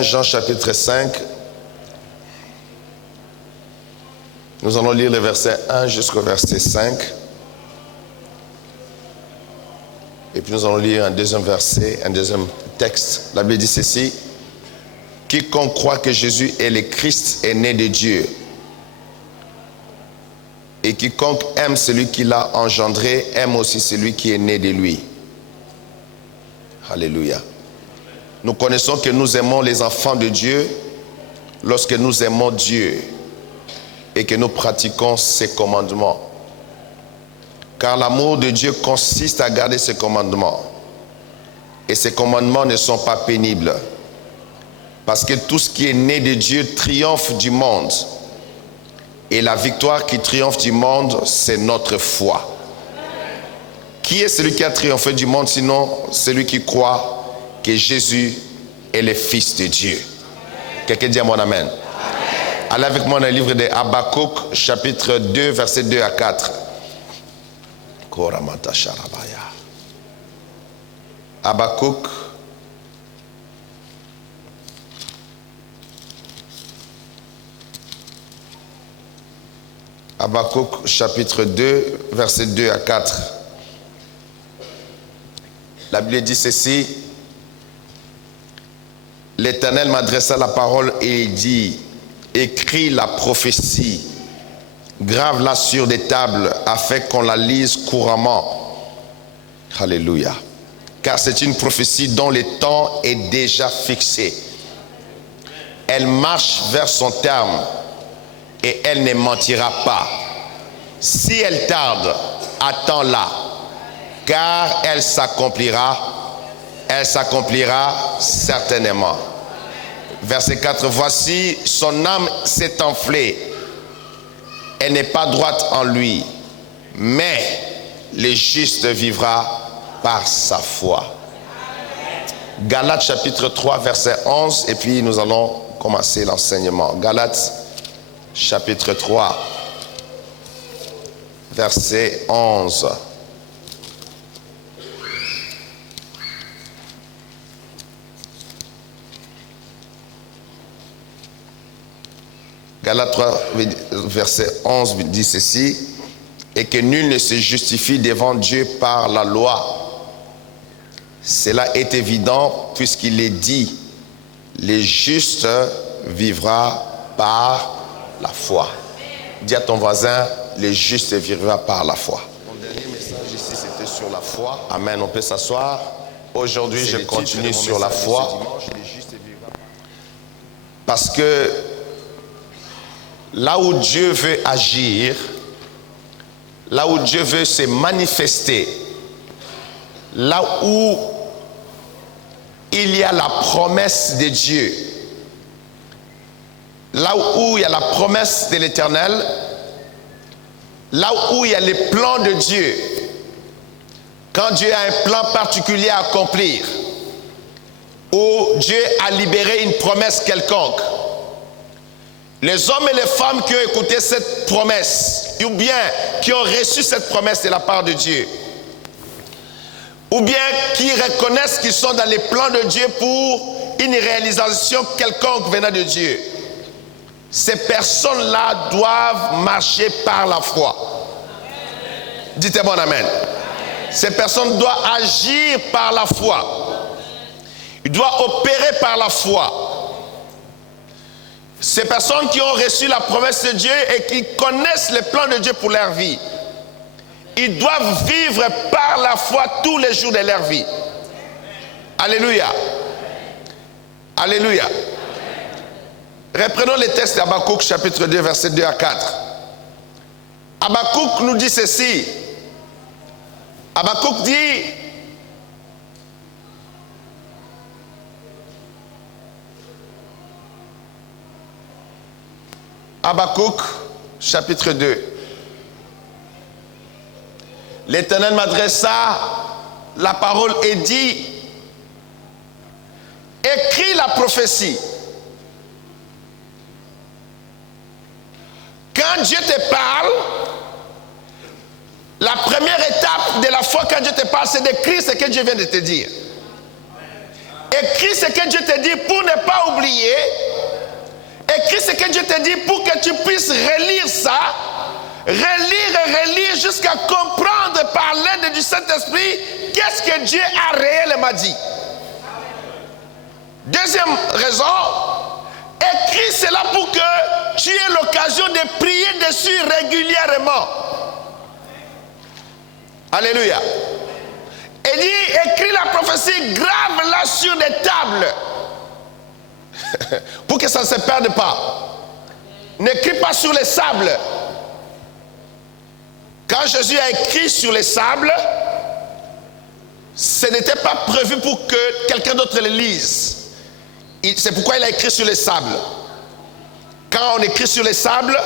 Jean chapitre 5, nous allons lire le verset 1 jusqu'au verset 5. Et puis nous allons lire un deuxième verset, un deuxième texte. La Bible dit ceci: quiconque croit que Jésus est le Christ est né de Dieu. Et quiconque aime celui qui l'a engendré aime aussi celui qui est né de lui. Alléluia. Nous connaissons que nous aimons les enfants de Dieu lorsque nous aimons Dieu et que nous pratiquons ses commandements. Car l'amour de Dieu consiste à garder ses commandements. Et ces commandements ne sont pas pénibles. Parce que tout ce qui est né de Dieu triomphe du monde. Et la victoire qui triomphe du monde, c'est notre foi. Qui est celui qui a triomphé du monde sinon celui qui croit que Jésus est le Fils de Dieu? Quelqu'un dit à mon amen. Amen. Allez avec moi dans le livre de Habakkuk, chapitre 2, versets 2 à 4. Habakkuk, Habakkuk, chapitre 2, versets 2 à 4. La Bible dit ceci: L'Éternel m'adressa la parole et dit: écris la prophétie, grave-la sur des tables afin qu'on la lise couramment. Alléluia. Car c'est une prophétie dont le temps est déjà fixé. Elle marche vers son terme et elle ne mentira pas. Si elle tarde, attends-la, car elle s'accomplira certainement. Verset 4, voici, son âme s'est enflée, elle n'est pas droite en lui, mais le juste vivra par sa foi. Galates chapitre 3, verset 11, et puis nous allons commencer l'enseignement. Galates chapitre 3, verset 11. Galates 3, verset 11 dit ceci: et que nul ne se justifie devant Dieu par la loi. Cela est évident puisqu'il est dit: le juste vivra par la foi. Dis à ton voisin: le juste vivra par la foi. Mon dernier message ici, c'était sur la foi. Amen, on peut s'asseoir. Aujourd'hui, je continue sur la foi. Parce que là où Dieu veut agir, là où Dieu veut se manifester, là où il y a la promesse de Dieu, là où il y a la promesse de l'Éternel, là où il y a les plans de Dieu, quand Dieu a un plan particulier à accomplir, où Dieu a libéré une promesse quelconque, les hommes et les femmes qui ont écouté cette promesse, ou bien qui ont reçu cette promesse de la part de Dieu, ou bien qui reconnaissent qu'ils sont dans les plans de Dieu pour une réalisation quelconque venant de Dieu, ces personnes-là doivent marcher par la foi. Dites bon amen. Ces personnes doivent agir par la foi. Ils doivent opérer par la foi. Ces personnes qui ont reçu la promesse de Dieu et qui connaissent les plans de Dieu pour leur vie, ils doivent vivre par la foi tous les jours de leur vie. Alléluia. Alléluia. Reprenons les textes d'Habakkuk chapitre 2 versets 2 à 4. Habakkuk nous dit ceci. Habakkuk dit: Habakkuk chapitre 2. L'Éternel m'adressa la parole et dit, écris la prophétie. Quand Dieu te parle, la première étape de la foi quand Dieu te parle, c'est d'écrire ce que Dieu vient de te dire. Écris ce que Dieu te dit pour ne pas oublier. Écris ce que Dieu te dit pour que tu puisses relire ça, relire et relire jusqu'à comprendre par l'aide du Saint-Esprit qu'est-ce que Dieu a réellement dit. Deuxième raison, écris cela pour que tu aies l'occasion de prier dessus régulièrement. Alléluia. Et dit, écris la prophétie, grave-la sur des tables. Pour que ça ne se perde pas. N'écris pas sur les sables. Quand Jésus a écrit sur les sables, ce n'était pas prévu pour que quelqu'un d'autre le lise. C'est pourquoi il a écrit sur les sables. Quand on écrit sur les sables,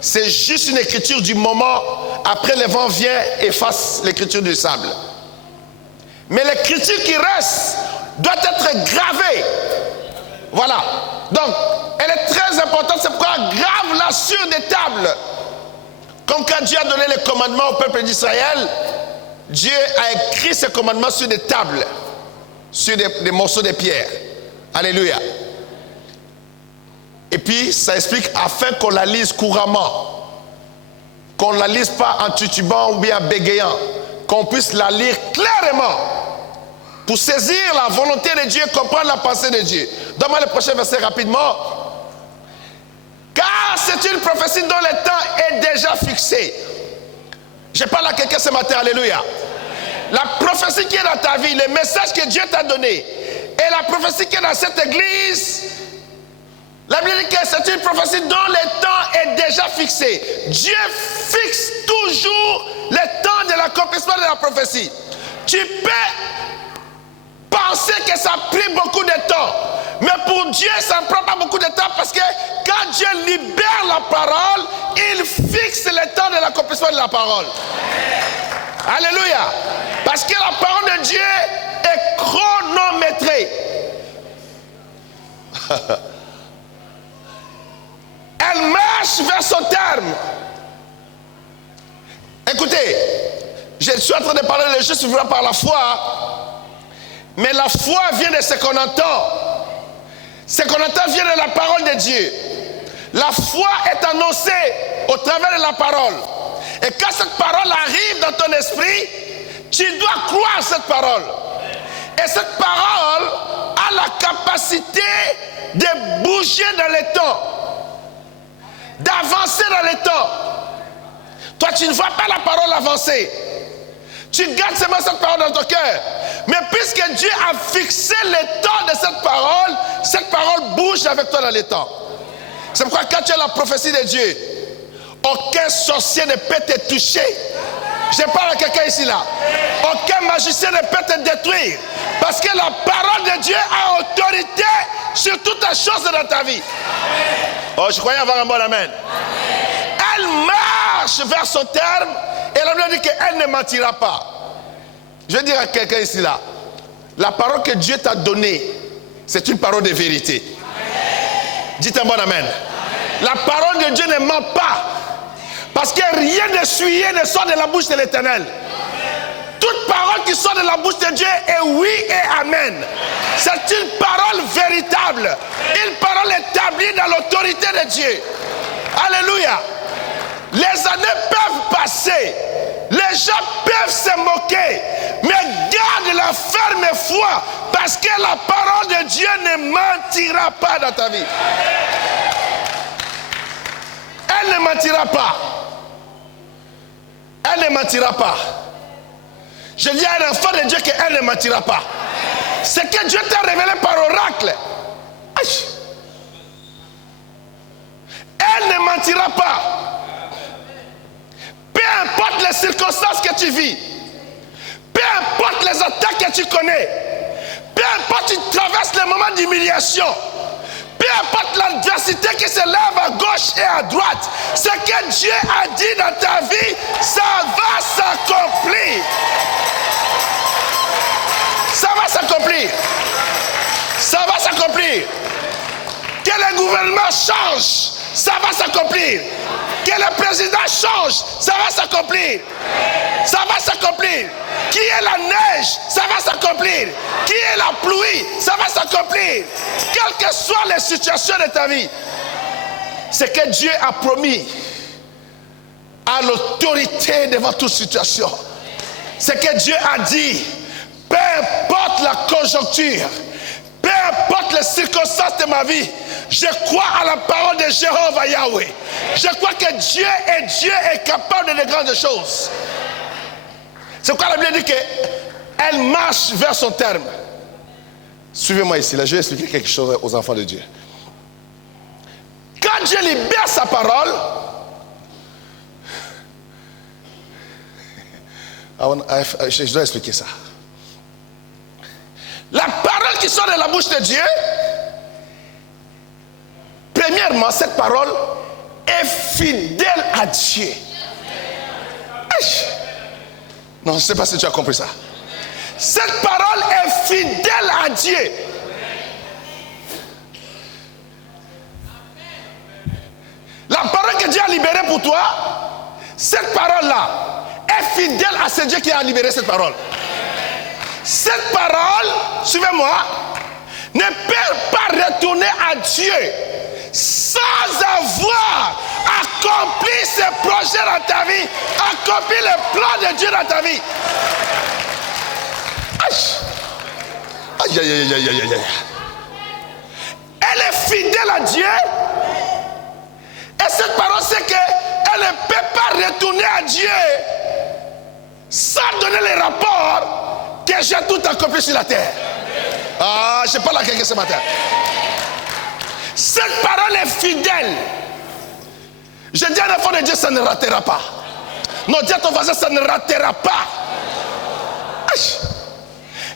c'est juste une écriture du moment. Après, le vent vient et efface l'écriture du sable. Mais l'écriture qui reste doit être gravée. Voilà. Donc, elle est très importante. C'est pourquoi grave-la sur des tables. Comme quand Dieu a donné les commandements au peuple d'Israël, Dieu a écrit ces commandements sur des tables, sur des morceaux de pierre. Alléluia. Et puis, ça explique afin qu'on la lise couramment. Qu'on ne la lise pas en titubant ou bien en bégayant. Qu'on puisse la lire clairement. Pour saisir la volonté de Dieu, comprendre la pensée de Dieu. Donne-moi le prochain verset rapidement. Car c'est une prophétie dont le temps est déjà fixé. Je parle à quelqu'un ce matin, alléluia. La prophétie qui est dans ta vie, le message que Dieu t'a donné, et la prophétie qui est dans cette église, la Bible dit que c'est une prophétie dont le temps est déjà fixé. Dieu fixe toujours le temps de l'accomplissement de la prophétie. Tu peux penser que ça a pris beaucoup de temps. Mais pour Dieu, ça ne prend pas beaucoup de temps parce que quand Dieu libère la parole, il fixe le temps de l'accomplissement de la parole. Alléluia. Parce que la parole de Dieu est chronométrée. Elle marche vers son terme. Écoutez, je suis en train de parler de juste vivant par la foi. Mais la foi vient de ce qu'on entend. Ce qu'on entend vient de la parole de Dieu. La foi est annoncée au travers de la parole. Et quand cette parole arrive dans ton esprit, tu dois croire cette parole. Et cette parole a la capacité de bouger dans le temps, d'avancer dans le temps. Toi, tu ne vois pas la parole avancer. Tu gardes seulement cette parole dans ton cœur. Mais puisque Dieu a fixé le temps de cette parole bouge avec toi dans le temps. C'est pourquoi quand tu as la prophétie de Dieu, aucun sorcier ne peut te toucher. Je parle à quelqu'un ici là. Aucun magicien ne peut te détruire. Parce que la parole de Dieu a autorité sur toutes les choses dans ta vie. Oh, je croyais avoir un bon amen. Elle marche vers son terme et la Bible dit qu'elle ne mentira pas. Je vais dire à quelqu'un ici là, la parole que Dieu t'a donnée, c'est une parole de vérité. Dites un bon amen. La parole de Dieu ne ment pas. Parce que rien de souillé ne sort de la bouche de l'Éternel. Toute parole qui sort de la bouche de Dieu est oui et amen. C'est une parole véritable. Une parole établie dans l'autorité de Dieu. Alléluia. Les années peuvent passer. Les gens peuvent se moquer. Mais garde la ferme foi. Parce que la parole de Dieu ne mentira pas dans ta vie. Elle ne mentira pas. Elle ne mentira pas. Je dis à un enfant de Dieu qu'elle ne mentira pas. Ce que Dieu t'a révélé par oracle. Elle ne mentira pas. Peu importe les circonstances que tu vis. Peu importe les attaques que tu connais. Peu importe tu traverses les moments d'humiliation. Peu importe l'adversité qui se lève à gauche et à droite, ce que Dieu a dit dans ta vie, ça va s'accomplir. Ça va s'accomplir. Ça va s'accomplir. Que le gouvernement change, ça va s'accomplir. Que le président change, ça va s'accomplir. Ça va s'accomplir. Qui est la neige, ça va s'accomplir. Qui est la pluie, ça va s'accomplir. Quelles que soient les situations de ta vie, ce que Dieu a promis à l'autorité devant toute situation. Ce que Dieu a dit, peu importe la conjoncture, peu importe les circonstances de ma vie, je crois à la parole de Jéhovah Yahweh. Je crois que Dieu est capable de grandes choses. C'est pourquoi la Bible dit qu'elle marche vers son terme. Suivez-moi ici, là, je vais expliquer quelque chose aux enfants de Dieu. Quand Dieu libère sa parole, je dois expliquer ça. La parole qui sort de la bouche de Dieu, premièrement, cette parole est fidèle à Dieu. Non, je ne sais pas si tu as compris ça. Cette parole est fidèle à Dieu. La parole que Dieu a libérée pour toi, cette parole-là est fidèle à ce Dieu qui a libéré cette parole. Cette parole, suivez-moi, ne peut pas retourner à Dieu sans avoir accompli ses projets dans ta vie, accompli le plan de Dieu dans ta vie. Aïe, aïe, aïe, aïe, aïe, aïe. Elle est fidèle à Dieu. Et cette parole, c'est qu'elle ne peut pas retourner à Dieu sans donner les rapports que j'ai tout accompli sur la terre. Ah, je parle à quelqu'un ce matin. Cette parole est fidèle. Je dis à l'enfant de Dieu, ça ne ratera pas. Non, dis à ton voisin, ça ne ratera pas.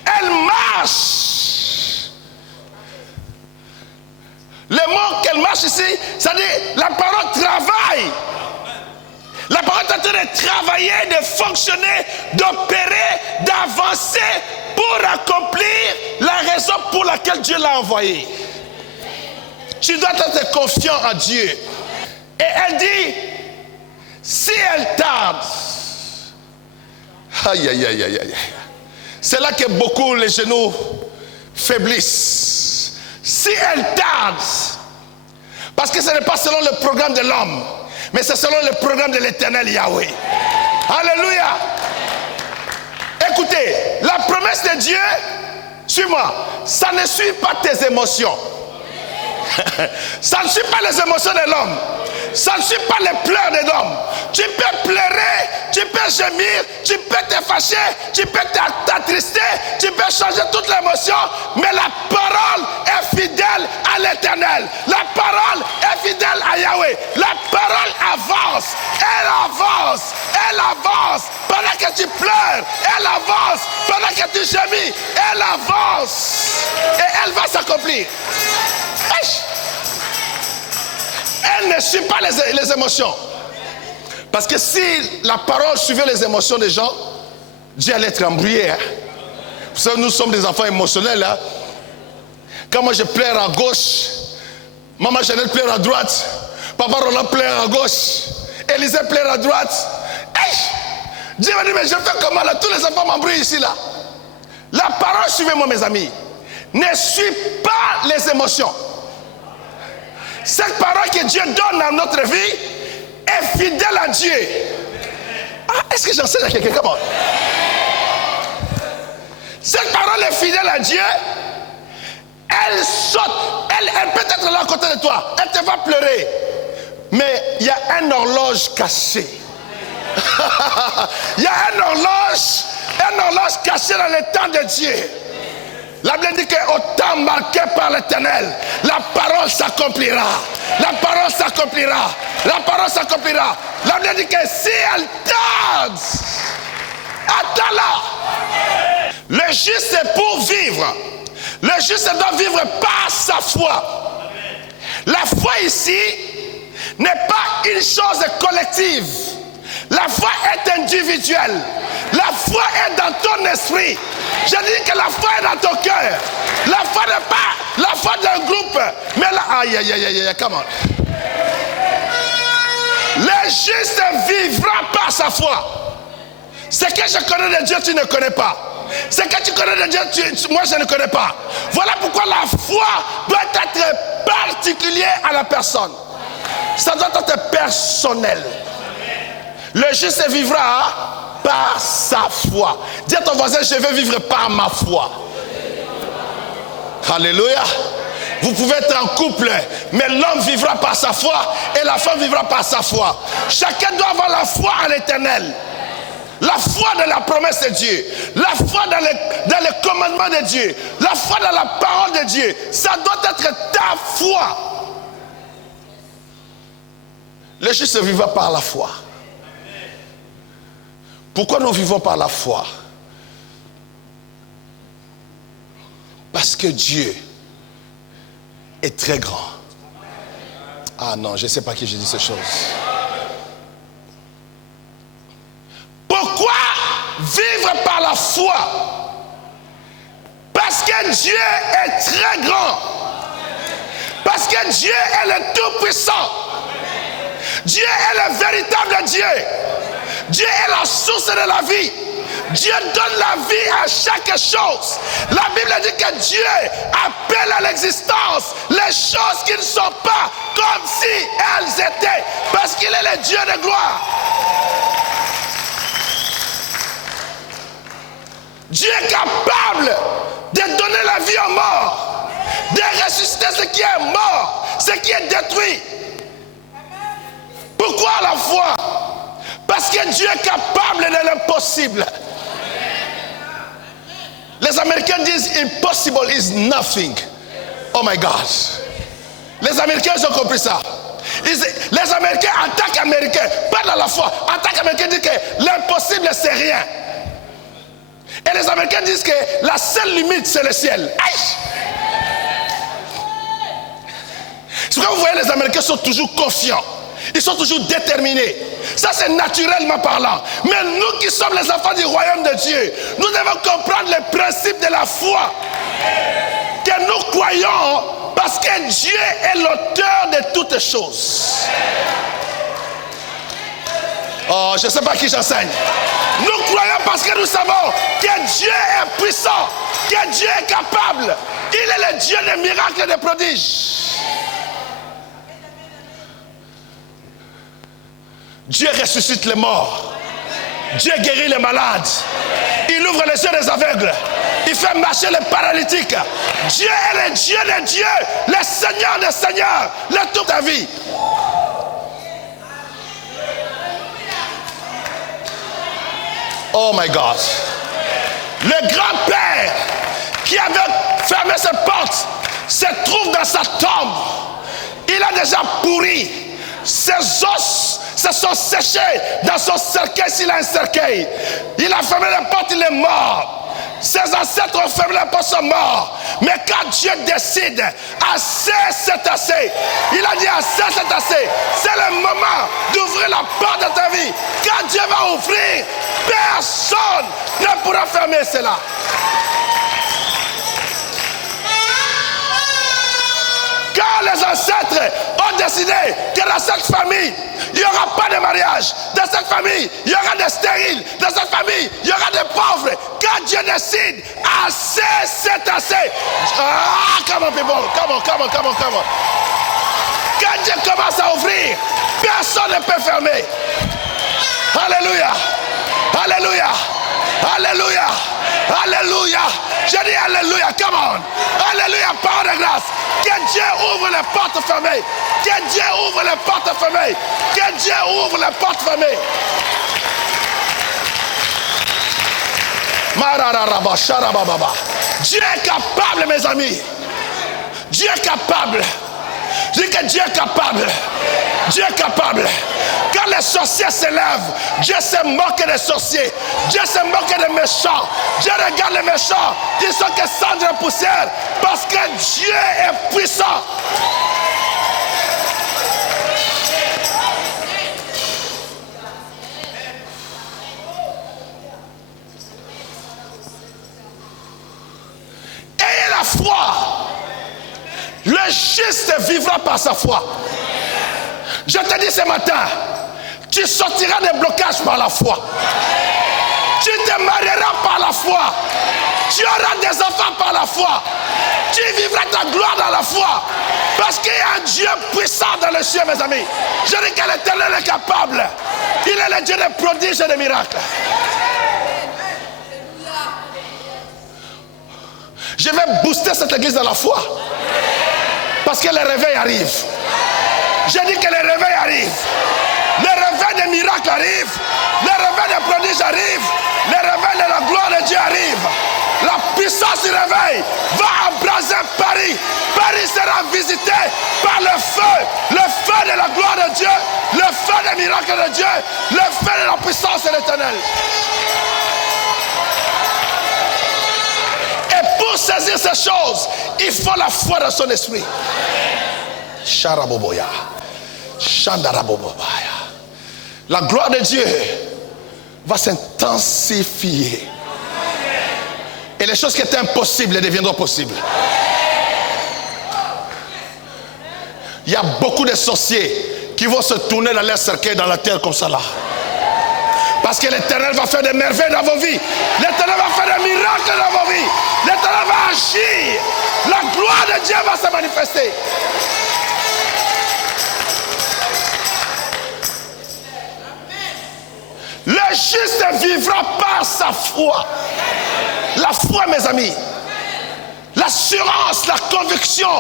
Elle marche. Le mot qu'elle marche ici, ça dit la parole travaille. La parole est en train de travailler, de fonctionner, d'opérer, d'avancer pour accomplir la raison pour laquelle Dieu l'a envoyé. Tu dois être confiant en Dieu. Et elle dit, si elle tarde, aïe, aïe, aïe, aïe, aïe. C'est là que beaucoup les genoux faiblissent. Si elle tarde, parce que ce n'est pas selon le programme de l'homme, mais c'est selon le programme de l'Éternel Yahweh. Alléluia. Écoutez, la promesse de Dieu, suis-moi, ça ne suit pas tes émotions. Ça ne suit pas les émotions de l'homme. Ça ne suit pas les pleurs de l'homme. Tu peux pleurer, tu peux gémir, tu peux te fâcher, tu peux t'attrister, tu peux changer toute l'émotion, mais la parole est fidèle à l'Éternel. La parole est fidèle à Yahweh. La parole avance, elle avance, elle avance. Pendant que tu pleures, elle avance. Pendant que tu gémis, elle avance. Et elle va s'accomplir. Elle ne suit pas les émotions. Parce que si la parole suivait les émotions des gens, Dieu allait être embrouillé. Hein? Vous savez, nous sommes des enfants émotionnels. Hein? Quand moi je pleure à gauche, maman Jeannette pleure à droite, papa Roland pleure à gauche, Élisée pleure à droite. Hey! Dieu m'a dit, mais je fais comment là? Tous les enfants m'embrouillent ici là. La parole, suivez-moi mes amis, ne suit pas les émotions. Cette parole que Dieu donne dans notre vie est fidèle à Dieu. Ah, est-ce que j'enseigne à quelqu'un? Comment? Cette parole est fidèle à Dieu. Elle saute. Elle peut être là à côté de toi. Elle te va pleurer. Mais il y a un horloge caché. Il y a un horloge caché dans le temps de Dieu. La Bible dit qu'au temps marqué par l'Éternel, la parole s'accomplira. La parole s'accomplira. La parole s'accomplira. La Bible dit que si elle tarde, attends-la. Le juste est pour vivre. Le juste doit vivre par sa foi. La foi ici n'est pas une chose collective. La foi est individuelle. La foi est dans ton esprit. Je dis que la foi est dans ton cœur. La foi n'est pas la foi d'un groupe. Mais là, aïe, aïe, aïe, aïe, come on. Le juste vivra par sa foi. Ce que je connais de Dieu, tu ne connais pas. Ce que tu connais de Dieu, moi je ne connais pas. Voilà pourquoi la foi doit être particulière à la personne. Ça doit être personnel. Le juste vivra par sa foi. Dis à ton voisin, je vais vivre par ma foi. Alléluia. Vous pouvez être en couple, mais l'homme vivra par sa foi et la femme vivra par sa foi. Chacun doit avoir la foi en l'Éternel. La foi dans la promesse de Dieu. La foi dans les commandements de Dieu. La foi dans la parole de Dieu. Ça doit être ta foi. Le juste vivra par la foi. Pourquoi nous vivons par la foi? Parce que Dieu est très grand. Ah non, je ne sais pas qui j'ai dit ces choses. Pourquoi vivre par la foi? Parce que Dieu est très grand. Parce que Dieu est le Tout-Puissant. Dieu est le véritable Dieu. Dieu est la source de la vie. Dieu donne la vie à chaque chose. La Bible dit que Dieu appelle à l'existence les choses qui ne sont pas comme si elles étaient. Parce qu'il est le Dieu de gloire. Dieu est capable de donner la vie aux morts, de ressusciter ce qui est mort, ce qui est détruit. Pourquoi la foi? Parce que Dieu est capable de l'impossible. Les Américains disent impossible is nothing. Oh my God. Les Américains ont compris ça. Les Américains en tant qu'Américains, pas dans la foi, en tant qu'Américains disent que l'impossible c'est rien. Et les Américains disent que la seule limite c'est le ciel. Aïe! C'est pourquoi vous voyez les Américains sont toujours confiants. Ils sont toujours déterminés. Ça c'est naturellement parlant. Mais nous qui sommes les enfants du royaume de Dieu, nous devons comprendre le principe de la foi. Que nous croyons parce que Dieu est l'auteur de toutes choses. Oh, je ne sais pas qui j'enseigne. Nous croyons parce que nous savons que Dieu est puissant, que Dieu est capable. Il est le Dieu des miracles et des prodiges. Dieu ressuscite les morts. Dieu guérit les malades. Il ouvre les yeux des aveugles. Il fait marcher les paralytiques. Dieu est le Dieu des dieux, le Seigneur des seigneurs, le tout de ta vie. Oh my God. Le grand-père qui avait fermé ses portes se trouve dans sa tombe. Il a déjà pourri. Ses os se sont séchés dans son cercueil s'il a un cercueil. Il a fermé les portes, il est mort. Ses ancêtres ont fermé les portes, sont morts. Mais quand Dieu décide, assez c'est assez. Il a dit assez c'est assez. C'est le moment d'ouvrir la porte de ta vie. Quand Dieu va ouvrir, personne ne pourra fermer cela. Quand les ancêtres ont décidé que dans cette famille, il n'y aura pas de mariage. Dans cette famille, il y aura des stériles. Dans cette famille, il y aura des pauvres. Quand Dieu décide, assez, c'est assez. Ah, come on people, come on. Quand Dieu commence à ouvrir, personne ne peut fermer. Alléluia. Alléluia. Alléluia. Alléluia. Je dis alléluia, come on. Alléluia, parole de grâce. Que Dieu ouvre les portes fermées. Que Dieu ouvre les portes fermées. Que Dieu ouvre les portes fermées. Dieu est capable, mes amis. Dieu est capable. Je dis que Dieu est capable. Dieu est capable. Quand les sorciers s'élèvent, Dieu se moque des sorciers. Dieu se moque des méchants. Dieu regarde les méchants qui sont que cendres et poussière. Parce que Dieu est puissant. foi. Le juste vivra par sa foi. Je te dis ce matin, tu sortiras des blocages par la foi. Tu te marieras par la foi. Tu auras des enfants par la foi. Tu vivras ta gloire dans la foi. Parce qu'il y a un Dieu puissant dans le ciel, mes amis. Je dis que l'Éternel est capable. Il est le Dieu des prodiges et des miracles. Je vais booster cette église dans la foi. Parce que les réveils arrivent. Je dis que les réveils arrivent. Les réveils des miracles arrivent. Les réveils des prodiges arrivent. Les réveils de la gloire de Dieu arrivent. La puissance du réveil va embraser Paris. Paris sera visité par le feu de la gloire de Dieu, le feu des miracles de Dieu, le feu de la puissance de l'Éternel. Et pour saisir ces choses, il faut la foi dans son esprit. Sharaboboya. Shandarabobobaya. La gloire de Dieu va s'intensifier. Et les choses qui étaient impossibles deviendront possibles. Il y a beaucoup de sorciers qui vont se tourner dans leur cercueil dans la terre comme ça là. Parce que l'Éternel va faire des merveilles dans vos vies. L'Éternel va faire des miracles dans vos vies. L'Éternel va agir. La gloire de Dieu va se manifester. Le juste vivra par sa foi. La foi, mes amis. L'assurance, la conviction,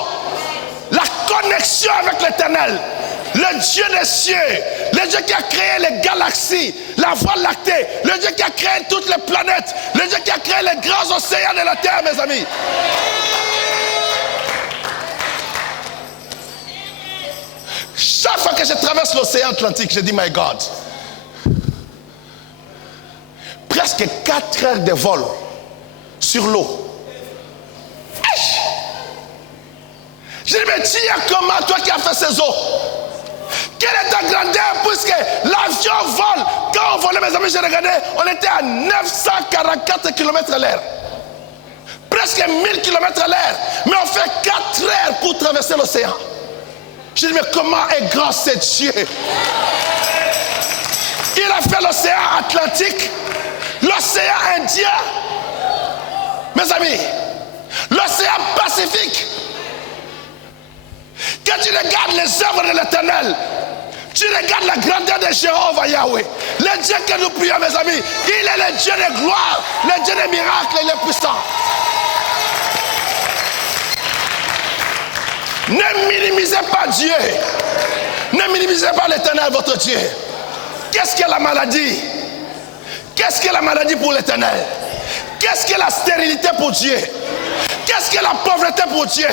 la connexion avec l'Éternel. Le Dieu des cieux, le Dieu qui a créé les galaxies, la voie lactée, le Dieu qui a créé toutes les planètes, le Dieu qui a créé les grands océans de la terre, mes amis. Chaque fois que je traverse l'océan Atlantique, je dis, my God. Presque 4 heures de vol sur l'eau. Je dis, mais tu es comment, toi qui as fait ces eaux? Quelle est ta grandeur? Puisque l'avion vole. Quand on volait, mes amis, j'ai regardé, on était à 944 km à l'heure. Presque 1000 km à l'heure. Mais on fait 4 heures pour traverser l'océan. Je dis, mais comment est grand ce Dieu? Il a fait l'océan Atlantique, l'océan Indien, mes amis, l'océan Pacifique. Quand tu regardes les œuvres de l'Éternel, tu regardes la grandeur de Jéhovah Yahweh, le Dieu que nous prions, mes amis. Il est le Dieu de gloire, le Dieu des miracles, il est puissant. Ne minimisez pas Dieu. Ne minimisez pas l'Éternel, votre Dieu. Qu'est-ce que la maladie? Qu'est-ce que la maladie pour l'Éternel? Qu'est-ce que la stérilité pour Dieu? Qu'est-ce que la pauvreté pour Dieu?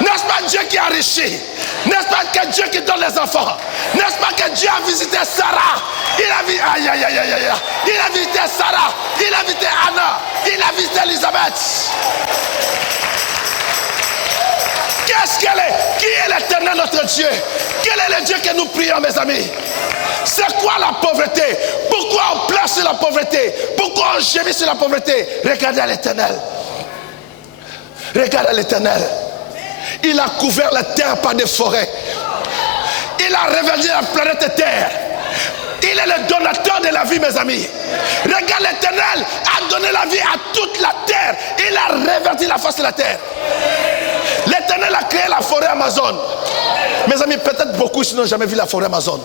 N'est-ce pas Dieu qui enrichit? N'est-ce pas que Dieu qui donne les enfants? N'est-ce pas que Dieu a visité Sarah? Il a visité Sarah, il a visité Anna, il a visité Elisabeth. Qui est l'Éternel notre Dieu? Quel est le Dieu que nous prions, mes amis? C'est quoi la pauvreté? Pourquoi on pleure sur la pauvreté? Pourquoi on gémit sur la pauvreté? Regardez à l'Éternel. Regardez à l'Éternel. Il a couvert la terre par des forêts. Il a réveillé la planète Terre. Il est le donateur de la vie, mes amis. Regarde, l'Éternel a donné la vie à toute la terre. Il a réverti la face de la terre. L'Éternel a créé la forêt Amazon. Mes amis, peut-être beaucoup ici n'ont jamais vu la forêt Amazon.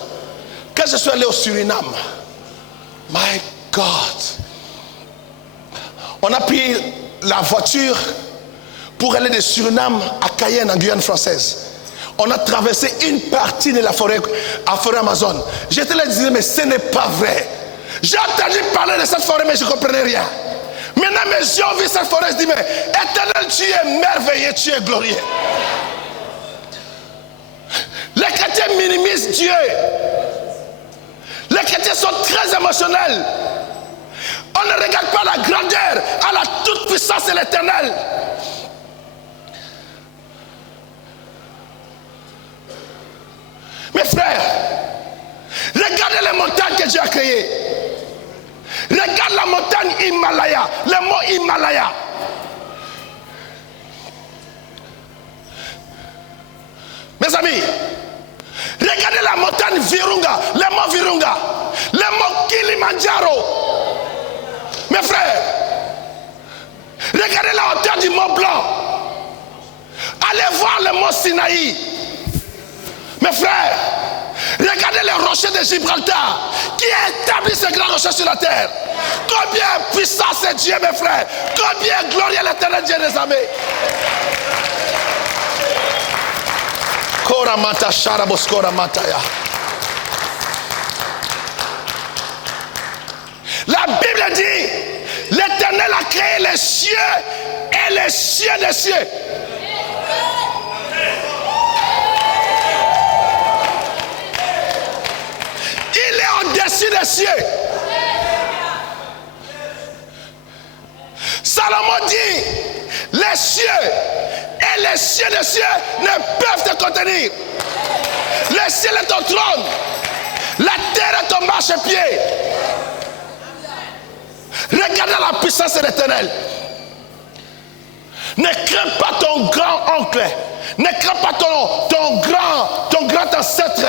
Quand je suis allé au Suriname, my God, on a pris la voiture pour aller de Suriname à Cayenne en Guyane française. On a traversé une partie de la forêt, Amazon. J'étais là et disais, mais ce n'est pas vrai. J'ai entendu parler de cette forêt, mais je ne comprenais rien. Maintenant, mes yeux ont vu cette forêt, je dis, mais Éternel, tu es merveilleux, tu es glorieux. Les chrétiens minimisent Dieu. Les chrétiens sont très émotionnels. On ne regarde pas la grandeur, à la toute puissance de l'Éternel. Mes frères, regardez les montagnes que Dieu a créées. Regarde la montagne Himalaya, le mont Himalaya. Mes amis, regardez la montagne Virunga, le mont Virunga, le mont Kilimanjaro. Mes frères, regardez la hauteur du Mont Blanc. Allez voir le mont Sinaï. Mes frères, regardez les rochers de Gibraltar. Qui a établi ces grands rochers sur la terre? Combien puissant c'est Dieu, mes frères? Combien glorieux l'Éternel Dieu des armées? Koramata Sharaboskora Mataya. La Bible dit, l'Éternel a créé les cieux et les cieux des cieux. Il est au-dessus des cieux. Salomon dit, les cieux et les cieux des cieux ne peuvent te contenir. Le ciel est ton trône, la terre est ton marchepied. Regardez la puissance de l'Éternel. Ne crains pas ton grand-oncle, ne crains pas ton grand ancêtre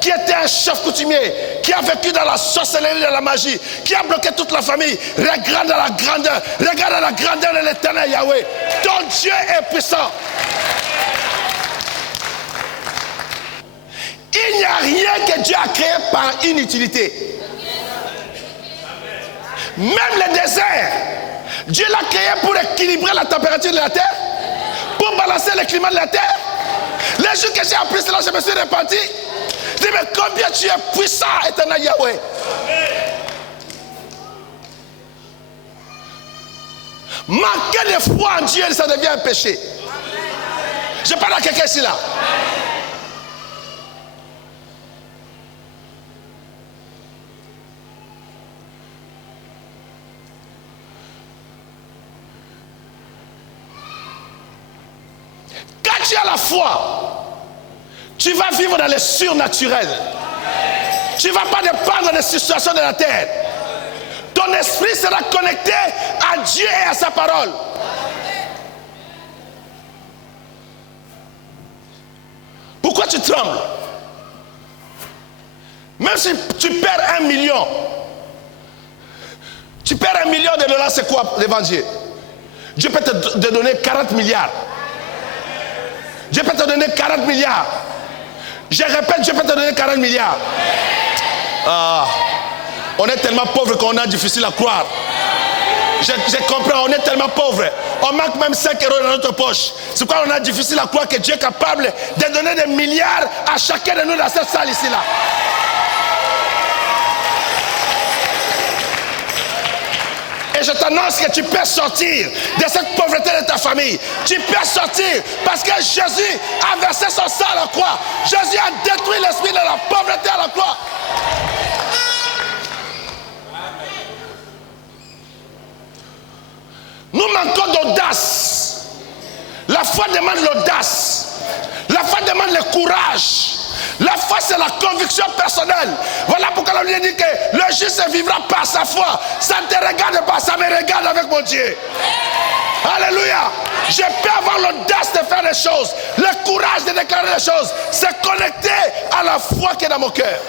qui était un chef coutumier, qui a vécu dans la sorcellerie de la magie, qui a bloqué toute la famille. Regarde la grandeur de l'Éternel Yahweh. Ton Dieu est puissant. Il n'y a rien que Dieu a créé par inutilité. Même le désert, Dieu l'a créé pour équilibrer la température de la terre, pour balancer le climat de la terre. Les jours que j'ai appris cela, je me suis repenti. Je dis, mais combien tu es puissant, Éternel Yahweh. Manquer de foi en Dieu, ça devient un péché. Je parle à quelqu'un ici là. Quand tu as la foi, tu vas vivre dans le surnaturel. Tu ne vas pas dépendre des situations de la terre. Ton esprit sera connecté à Dieu et à sa parole. Pourquoi tu trembles? Même si tu perds 1 million, tu perds 1 million de dollars, c'est quoi devant Dieu? Dieu peut te donner 40 milliards. Dieu peut te donner 40 milliards. Je répète, Dieu peut te donner 40 milliards. Ah, on est tellement pauvre qu'on a difficile à croire. Je comprends, on est tellement pauvre. On manque même 5 euros dans notre poche. C'est pourquoi on a difficile à croire que Dieu est capable de donner des milliards à chacun de nous dans cette salle ici là. Et je t'annonce que tu peux sortir de cette pauvreté de ta famille. Tu peux sortir parce que Jésus a versé son sang à la croix. Jésus a détruit l'esprit de la pauvreté à la croix. Nous manquons d'audace. La foi demande l'audace. La foi demande le courage. La foi, c'est la conviction personnelle. Voilà pourquoi la Bible dit que le juste vivra par sa foi. Ça ne te regarde pas, ça me regarde avec mon Dieu. Alléluia. Je peux avoir l'audace de faire les choses, le courage de déclarer les choses. C'est connecté à la foi qui est dans mon cœur.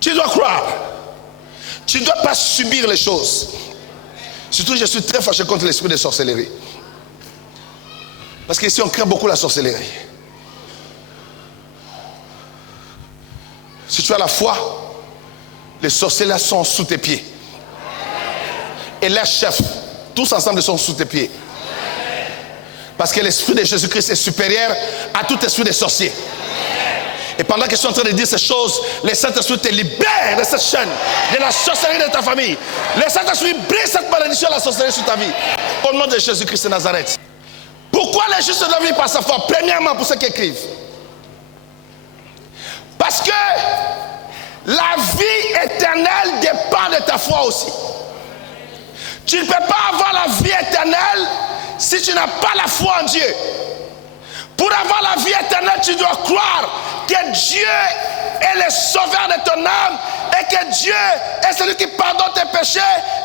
Tu dois croire. Tu ne dois pas subir les choses. Surtout, je suis très fâché contre l'esprit de sorcellerie. Parce qu'ici, on craint beaucoup la sorcellerie. Si tu as la foi, les sorciers sont sous tes pieds. Et leurs chefs, tous ensemble, sont sous tes pieds. Parce que l'esprit de Jésus-Christ est supérieur à tout esprit de sorcier. Et pendant que je suis en train de dire ces choses, le Saint-Esprit te libère de cette chaîne, de la sorcellerie de ta famille. Le Saint-Esprit brise cette malédiction de la sorcellerie sur ta vie. Au nom de Jésus-Christ de Nazareth. Pourquoi les justes doivent vivre par sa foi? Premièrement, pour ceux qui écrivent. Parce que la vie éternelle dépend de ta foi aussi. Tu ne peux pas avoir la vie éternelle si tu n'as pas la foi en Dieu. Pour avoir la vie éternelle, tu dois croire que Dieu est le sauveur de ton âme et que Dieu est celui qui pardonne tes péchés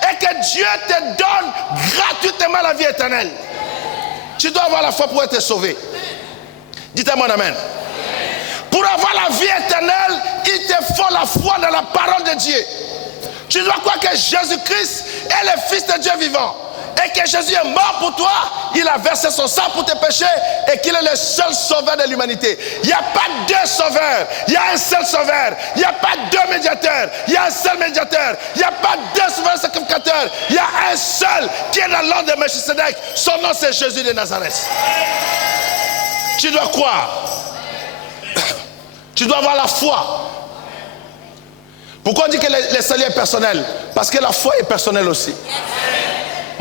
et que Dieu te donne gratuitement la vie éternelle. Tu dois avoir la foi pour être sauvé. Dites-moi amen. Pour avoir la vie éternelle, il te faut la foi dans la parole de Dieu. Tu dois croire que Jésus-Christ est le Fils de Dieu vivant. Et que Jésus est mort pour toi, il a versé son sang pour tes péchés et qu'il est le seul sauveur de l'humanité. Il n'y a pas deux sauveurs, il y a un seul sauveur. Il n'y a pas deux médiateurs, il y a un seul médiateur. Il n'y a pas deux sauveurs sacrificateurs, il y a un seul qui est dans l'ordre de Melchisedec. Son nom c'est Jésus de Nazareth. Tu dois croire. Tu dois avoir la foi. Pourquoi on dit que le salut est personnel? Parce que la foi est personnelle aussi.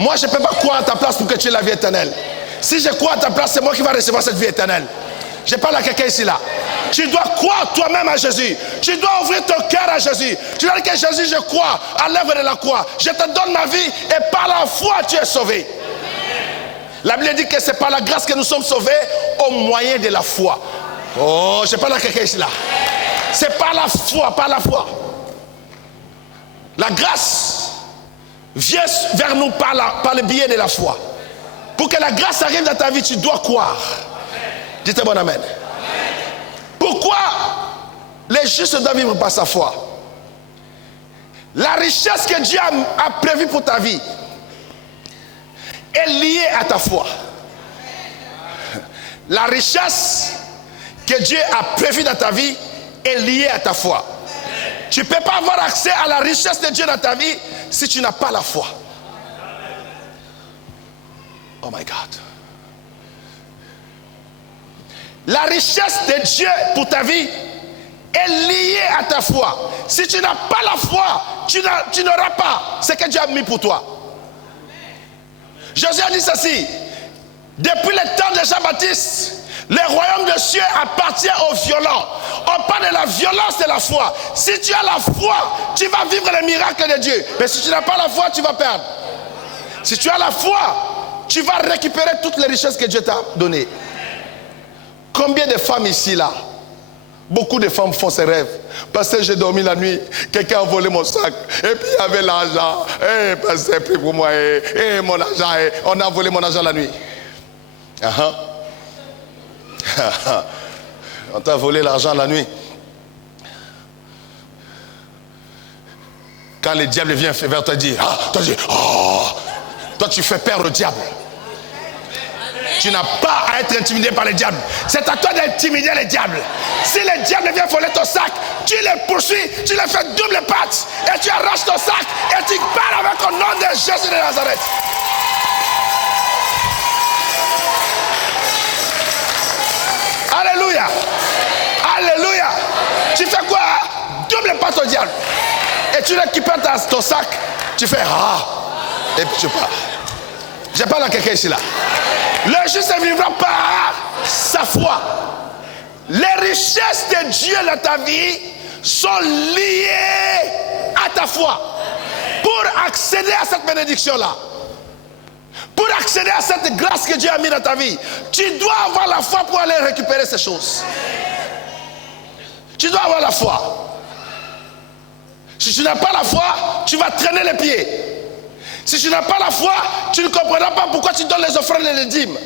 Moi, je ne peux pas croire à ta place pour que tu aies la vie éternelle. Si je crois à ta place, c'est moi qui vais recevoir cette vie éternelle. Je parle à quelqu'un ici là. Tu dois croire toi-même à Jésus. Tu dois ouvrir ton cœur à Jésus. Tu dois dire que Jésus, je crois à l'œuvre de la croix. Je te donne ma vie et par la foi, tu es sauvé. La Bible dit que c'est par la grâce que nous sommes sauvés au moyen de la foi. Oh, je parle à quelqu'un ici là. C'est par la foi, par la foi. La grâce vient vers nous par le biais de la foi. Pour que la grâce arrive dans ta vie, tu dois croire. Dites bon amen. Pourquoi les justes doivent vivre par sa foi? La richesse que Dieu a prévue pour ta vie est liée à ta foi. La richesse que Dieu a prévue dans ta vie est liée à ta foi. Tu ne peux pas avoir accès à la richesse de Dieu dans ta vie si tu n'as pas la foi. Oh my God. La richesse de Dieu pour ta vie est liée à ta foi. Si tu n'as pas la foi, tu n'auras pas ce que Dieu a mis pour toi. Jésus a dit ceci: depuis le temps de Jean-Baptiste, le royaume de Dieu appartient aux violents. On parle de la violence de la foi. Si tu as la foi, tu vas vivre les miracles de Dieu. Mais si tu n'as pas la foi, tu vas perdre. Si tu as la foi, tu vas récupérer toutes les richesses que Dieu t'a données. Combien de femmes ici là? Beaucoup de femmes font ces rêves. Parce que j'ai dormi la nuit, quelqu'un a volé mon sac. Et puis il y avait l'argent. Et parce que pris pour moi. Et mon argent. On a volé mon argent la nuit. On t'a volé l'argent la nuit. Quand le diable vient vers te dire, toi tu fais peur au diable. Tu n'as pas à être intimidé par le diable. C'est à toi d'intimider le diable. Si le diable vient voler ton sac, tu le poursuis, tu le fais double patte et tu arraches ton sac et tu pars avec le nom de Jésus de Nazareth. Alléluia. Alléluia. Tu fais quoi? Double patte au diable. Et tu récupères ton sac, tu fais et puis tu pars. Je parle à quelqu'un ici là. Le juste vivra par sa foi. Les richesses de Dieu dans ta vie sont liées à ta foi. Pour accéder à cette bénédiction-là, pour accéder à cette grâce que Dieu a mis dans ta vie, tu dois avoir la foi pour aller récupérer ces choses. Tu dois avoir la foi. Si tu n'as pas la foi, tu vas traîner les pieds. Si tu n'as pas la foi, tu ne comprendras pas pourquoi tu donnes les offrandes et les dîmes.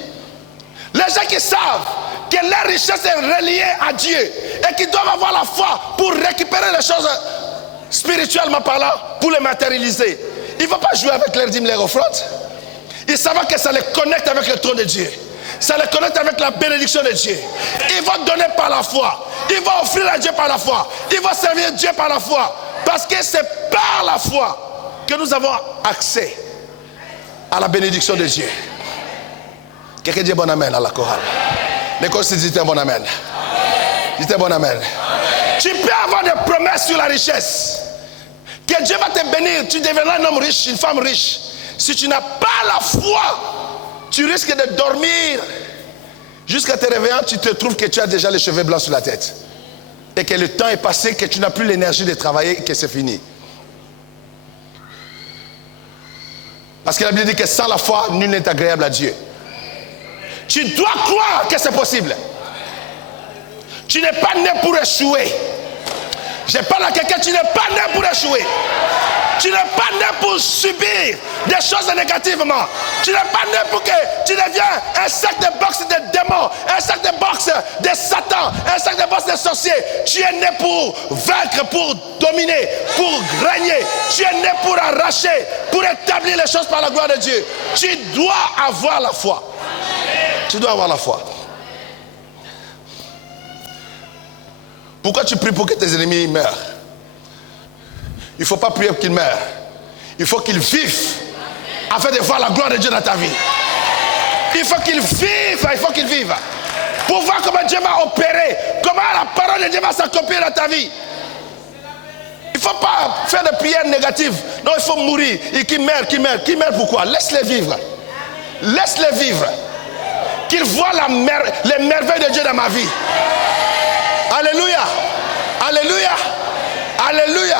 Les gens qui savent que leur richesse est reliée à Dieu et qui doivent avoir la foi pour récupérer les choses spirituellement parlant, pour les matérialiser. Ils ne vont pas jouer avec leurs dîmes, leurs offrandes. Ils savent que ça les connecte avec le trône de Dieu. Ça les connecte avec la bénédiction de Dieu. Ils vont donner par la foi. Ils vont offrir à Dieu par la foi. Ils vont servir Dieu par la foi. Parce que c'est par la foi que nous avons accès à la bénédiction de Dieu. Quelqu'un dit bon amen à la chorale. Les conseils disent bon amen. Dites bon amen. Tu peux avoir des promesses sur la richesse. Que Dieu va te bénir. Tu deviendras un homme riche, une femme riche. Si tu n'as pas la foi, tu risques de dormir. Jusqu'à te réveillant, tu te trouves que tu as déjà les cheveux blancs sur la tête. Et que le temps est passé, que tu n'as plus l'énergie de travailler et que c'est fini. Parce que la Bible dit que sans la foi, nul n'est agréable à Dieu. Tu dois croire que c'est possible. Tu n'es pas né pour échouer. Je parle à quelqu'un, tu n'es pas né pour échouer. Tu n'es pas né pour subir des choses négativement. Tu n'es pas né pour que tu deviens un sac de boxe des démons, un sac de boxe de Satan, un sac de boxe des sorciers. Tu es né pour vaincre, pour dominer, pour régner. Tu es né pour arracher, pour établir les choses par la gloire de Dieu. Tu dois avoir la foi. Tu dois avoir la foi. Pourquoi tu pries pour que tes ennemis meurent? Il ne faut pas prier pour qu'ils meurent. Il faut qu'ils vivent afin de voir la gloire de Dieu dans ta vie. Il faut qu'ils vivent, il faut qu'ils vivent. Pour voir comment Dieu va opérer, comment la parole de Dieu va s'accomplir dans ta vie. Il ne faut pas faire de prières négatives. Non, il faut mourir. Et qui meurt, qui meurt. Qui meurt pourquoi? Laisse-les vivre. Laisse-les vivre. Qu'ils voient les merveilles de Dieu dans ma vie. Alléluia. Alléluia. Alléluia.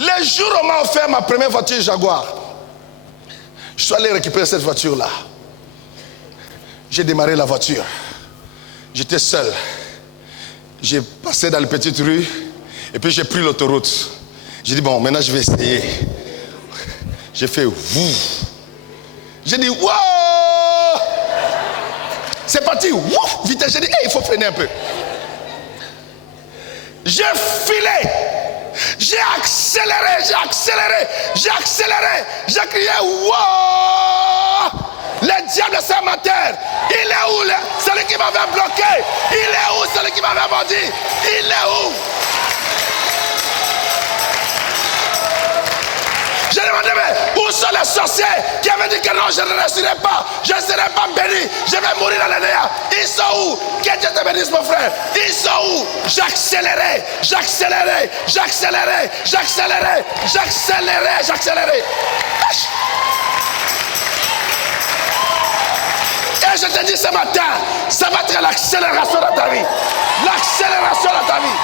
Le jour où on m'a offert ma première voiture Jaguar, je suis allé récupérer cette voiture-là. J'ai démarré la voiture. J'étais seul. J'ai passé dans les petites rues et puis j'ai pris l'autoroute. J'ai dit bon, maintenant je vais essayer. J'ai fait wouh. J'ai dit wow. C'est parti wouh. Vite, j'ai dit hey, il faut freiner un peu. J'ai filé. J'ai accéléré, j'ai accéléré, j'ai accéléré, j'ai crié wow! Le diable de Saint-Mater, il est où celui qui m'avait bloqué? Il est où celui qui m'avait menti? Il est où? J'ai demandé, mais où sont les sorciers qui avaient dit que non, je ne resterai pas, je ne serai pas béni, je vais mourir dans les néants. Ils sont où? Que Dieu te bénisse, mon frère. Ils sont où? J'accélérais, j'accélérais, j'accélérais, j'accélérais, j'accélérais, j'accélérais. Et je te dis ce matin, ça va être l'accélération dans ta vie. L'accélération dans ta vie.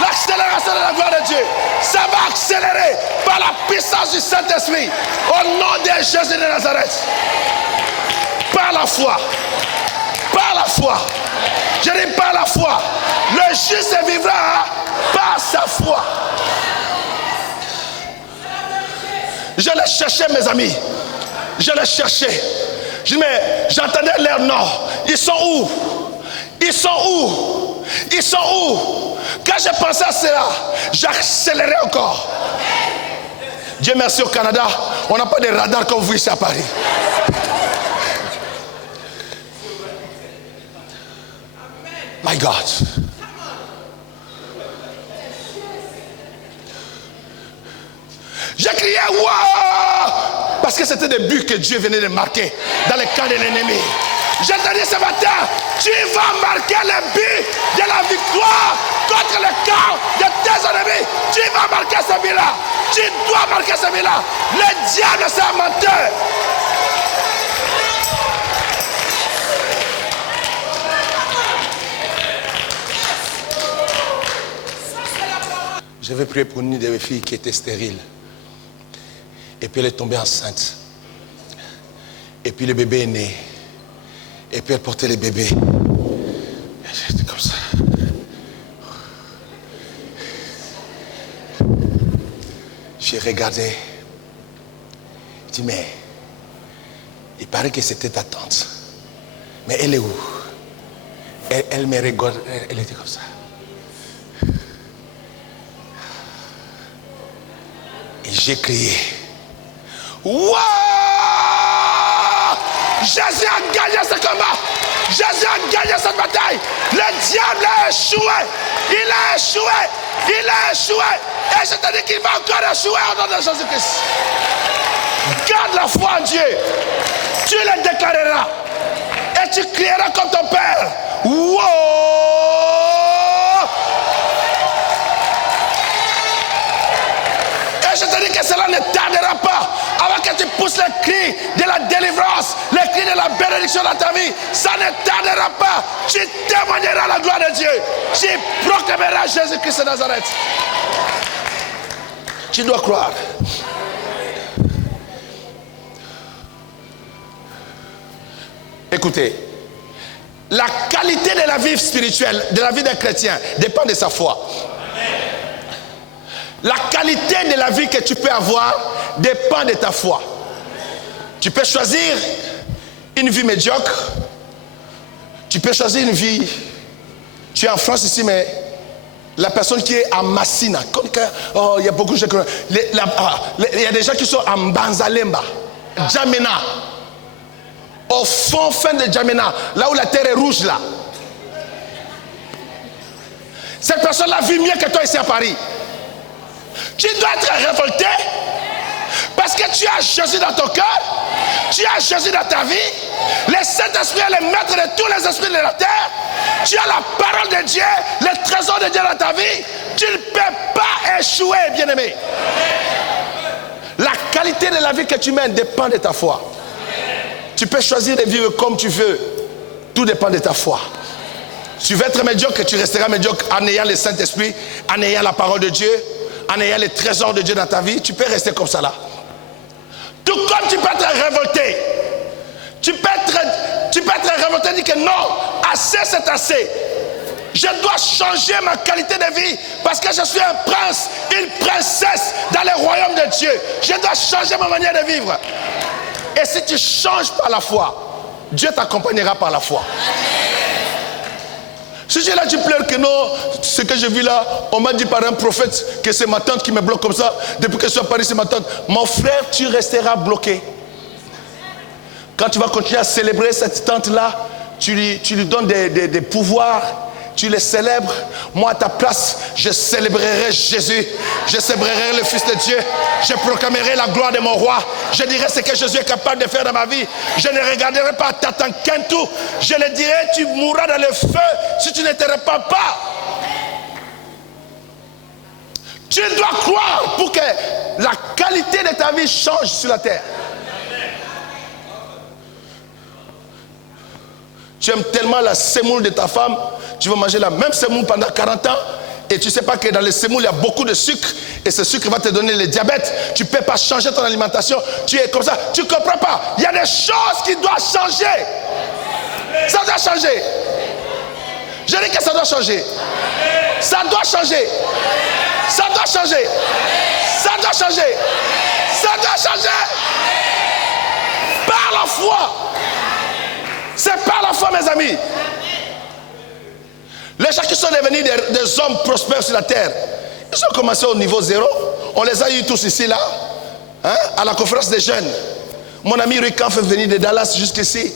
L'accélération de la gloire de Dieu. Ça va accélérer par la puissance du Saint-Esprit. Au nom de Jésus de Nazareth. Par la foi. Par la foi. Je dis par la foi. Le juste vivra par sa foi. Je les cherchais, mes amis. Je les cherchais. Je dis, mais j'entendais leur nom. Ils sont où? Ils sont où? Ils sont où? Quand j'ai pensé à cela, j'accélérais encore. Dieu merci, au Canada, on n'a pas de radar comme vous ici à Paris. My God. J'ai crié wow! Parce que c'était des buts que Dieu venait de marquer dans le camp de l'ennemi. Je te dis ce matin, tu vas marquer le but de la victoire contre le camp de tes ennemis. Tu vas marquer ce but-là. Tu dois marquer ce but-là. Le diable, c'est un menteur. Je vais prier pour une des filles qui était stérile. Et puis elle est tombée enceinte. Et puis le bébé est né. Et puis elle portait le bébé. J'étais comme ça. J'ai regardé. Je dis, mais il paraît que c'était ta tante. Mais elle est où? Elle me regarde. Elle était comme ça. Et j'ai crié. Wow! Jésus a gagné ce combat. Jésus a gagné cette bataille. Le diable a échoué. Il a échoué. Il a échoué. Et je te dis qu'il va encore échouer au nom de Jésus-Christ. Garde la foi en Dieu. Tu le déclareras. Et tu crieras comme ton Père. Wow! Et je te dis que cela ne tardera pas avant que tu pousses les cris de la délivrance, les cris de la bénédiction dans ta vie. Ça ne tardera pas. Tu témoigneras la gloire de Dieu. Tu proclameras Jésus-Christ de Nazareth. Tu dois croire. Écoutez, la qualité de la vie spirituelle, de la vie d'un chrétien, dépend de sa foi. La qualité de la vie que tu peux avoir dépend de ta foi. Tu peux choisir une vie médiocre. Tu peux choisir une vie... Tu es en France ici, mais la personne qui est à Massina, oh, il y a beaucoup de gens, il y a des gens qui sont à Mbanzalemba, Djamena, au fin de Djamena, là où la terre est rouge là. Cette personne-là vit mieux que toi ici à Paris. Tu dois être révolté parce que tu as Jésus dans ton cœur, tu as Jésus dans ta vie. Le Saint-Esprit est le maître de tous les esprits de la terre. Tu as la parole de Dieu, le trésor de Dieu dans ta vie. Tu ne peux pas échouer, bien-aimé. La qualité de la vie que tu mènes dépend de ta foi. Tu peux choisir de vivre comme tu veux. Tout dépend de ta foi. Tu veux être médiocre, tu resteras médiocre en ayant le Saint-Esprit, en ayant la parole de Dieu, en ayant les trésors de Dieu dans ta vie. Tu peux rester comme ça là. Tout comme tu peux être révolté. Tu peux être révolté et dire que non, assez c'est assez. Je dois changer ma qualité de vie parce que je suis un prince, une princesse dans le royaume de Dieu. Je dois changer ma manière de vivre. Et si tu changes par la foi, Dieu t'accompagnera par la foi. Si tu es là, tu pleures que non, ce que j'ai vu là, on m'a dit par un prophète que c'est ma tante qui me bloque comme ça. Depuis que je suis à Paris, c'est ma tante. Mon frère, tu resteras bloqué. Quand tu vas continuer à célébrer cette tante-là, tu lui donnes des pouvoirs, tu les célèbres. Moi, à ta place, je célébrerai Jésus, je célébrerai le Fils de Dieu, je proclamerai la gloire de mon roi. Je dirai ce que Jésus est capable de faire dans ma vie. Je ne regarderai pas Tatan Kentou. Je le dirai, tu mourras dans le feu si tu ne te répands pas. Tu dois croire pour que la qualité de ta vie change sur la terre. Tu aimes tellement la semoule de ta femme, tu vas manger la même semoule pendant 40 ans et tu ne sais pas que dans les semoules il y a beaucoup de sucre et ce sucre va te donner le diabète. Tu ne peux pas changer ton alimentation, tu es comme ça, tu ne comprends pas. Il y a des choses qui doivent changer. Ça doit changer. Je dis que ça doit changer. Ça doit changer. Ça doit changer. Ça doit changer. Ça doit changer. Par la foi. C'est par la foi, mes amis. Les gens qui sont devenus des hommes prospères sur la terre, ils ont commencé au niveau 0. On les a eu tous ici, là, hein, à la conférence des jeunes. Mon ami Rican fait venir de Dallas jusqu'ici.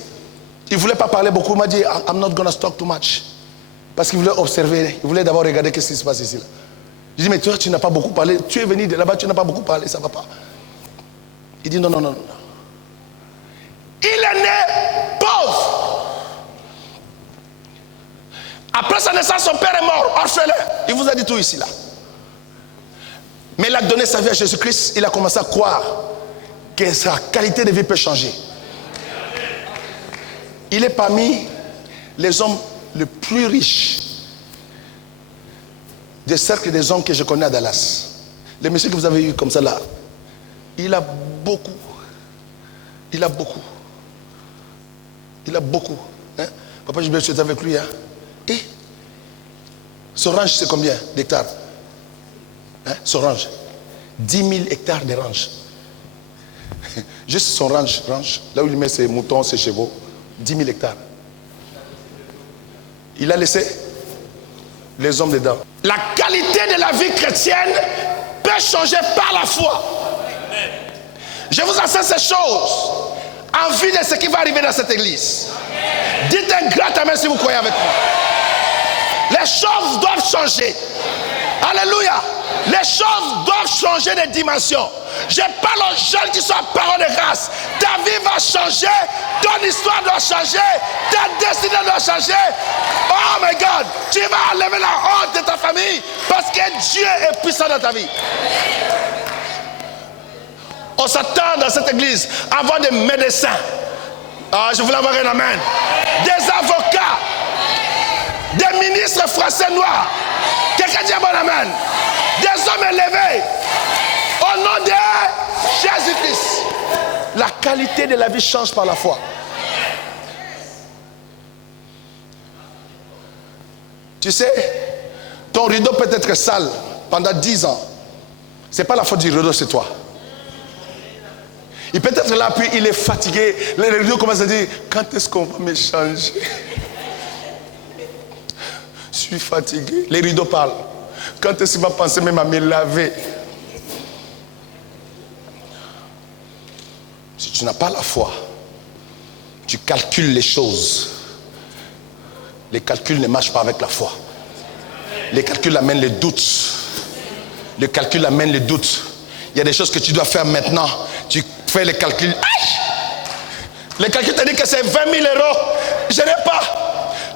Il ne voulait pas parler beaucoup. Il m'a dit, I'm not going to talk too much. Parce qu'il voulait observer. Il voulait d'abord regarder ce qui se passe ici. Là. Je dis, mais toi, tu n'as pas beaucoup parlé. Tu es venu de là-bas, tu n'as pas beaucoup parlé. Ça ne va pas. Il dit, non, non, non, non. Il est né pauvre. Après sa naissance, son père est mort, orphelin. Il vous a dit tout ici, là. Mais il a donné sa vie à Jésus-Christ. Il a commencé à croire que sa qualité de vie peut changer. Il est parmi les hommes les plus riches des cercles des hommes que je connais à Dallas. Le monsieur que vous avez eu comme ça là, il a beaucoup. Il a beaucoup. Il a beaucoup. Hein? Papa, je vais être avec lui. Hein? Et son range, c'est combien d'hectares? Hein? Son range. 10 000 hectares de range. Juste son range, là où il met ses moutons, ses chevaux. 10 000 hectares. Il a laissé les hommes dedans. La qualité de la vie chrétienne peut changer par la foi. Je vous enseigne ces choses en vue de ce qui va arriver dans cette église. Dites un grand amen si vous croyez avec moi. Les choses doivent changer. Alléluia. Les choses doivent changer de dimension. Je parle aux jeunes qui sont en parole de grâce. Ta vie va changer. Ton histoire doit changer. Ta destinée doit changer. Oh my God. Tu vas enlever la honte de ta famille parce que Dieu est puissant dans ta vie. On s'attend dans cette église à avoir des médecins. Ah, je voulais avoir un amen. Des avocats. Des ministres français noirs. Quelqu'un dit un bon amen. Des hommes élevés. Au nom de Jésus-Christ. La qualité de la vie change par la foi. Tu sais, ton rideau peut être sale pendant 10 ans. C'est pas la faute du rideau, c'est toi. Il peut être là, puis il est fatigué. Les rideaux commencent à dire, quand est-ce qu'on va m'échanger? Je suis fatigué. Les rideaux parlent. Quand est-ce qu'il va penser même à me laver? Si tu n'as pas la foi, tu calcules les choses. Les calculs ne marchent pas avec la foi. Les calculs amènent les doutes. Les calculs amènent les doutes. Il y a des choses que tu dois faire maintenant. Tu fais les calculs. Aïe! Les calculs te disent que c'est 20 000 euros. Je n'ai pas.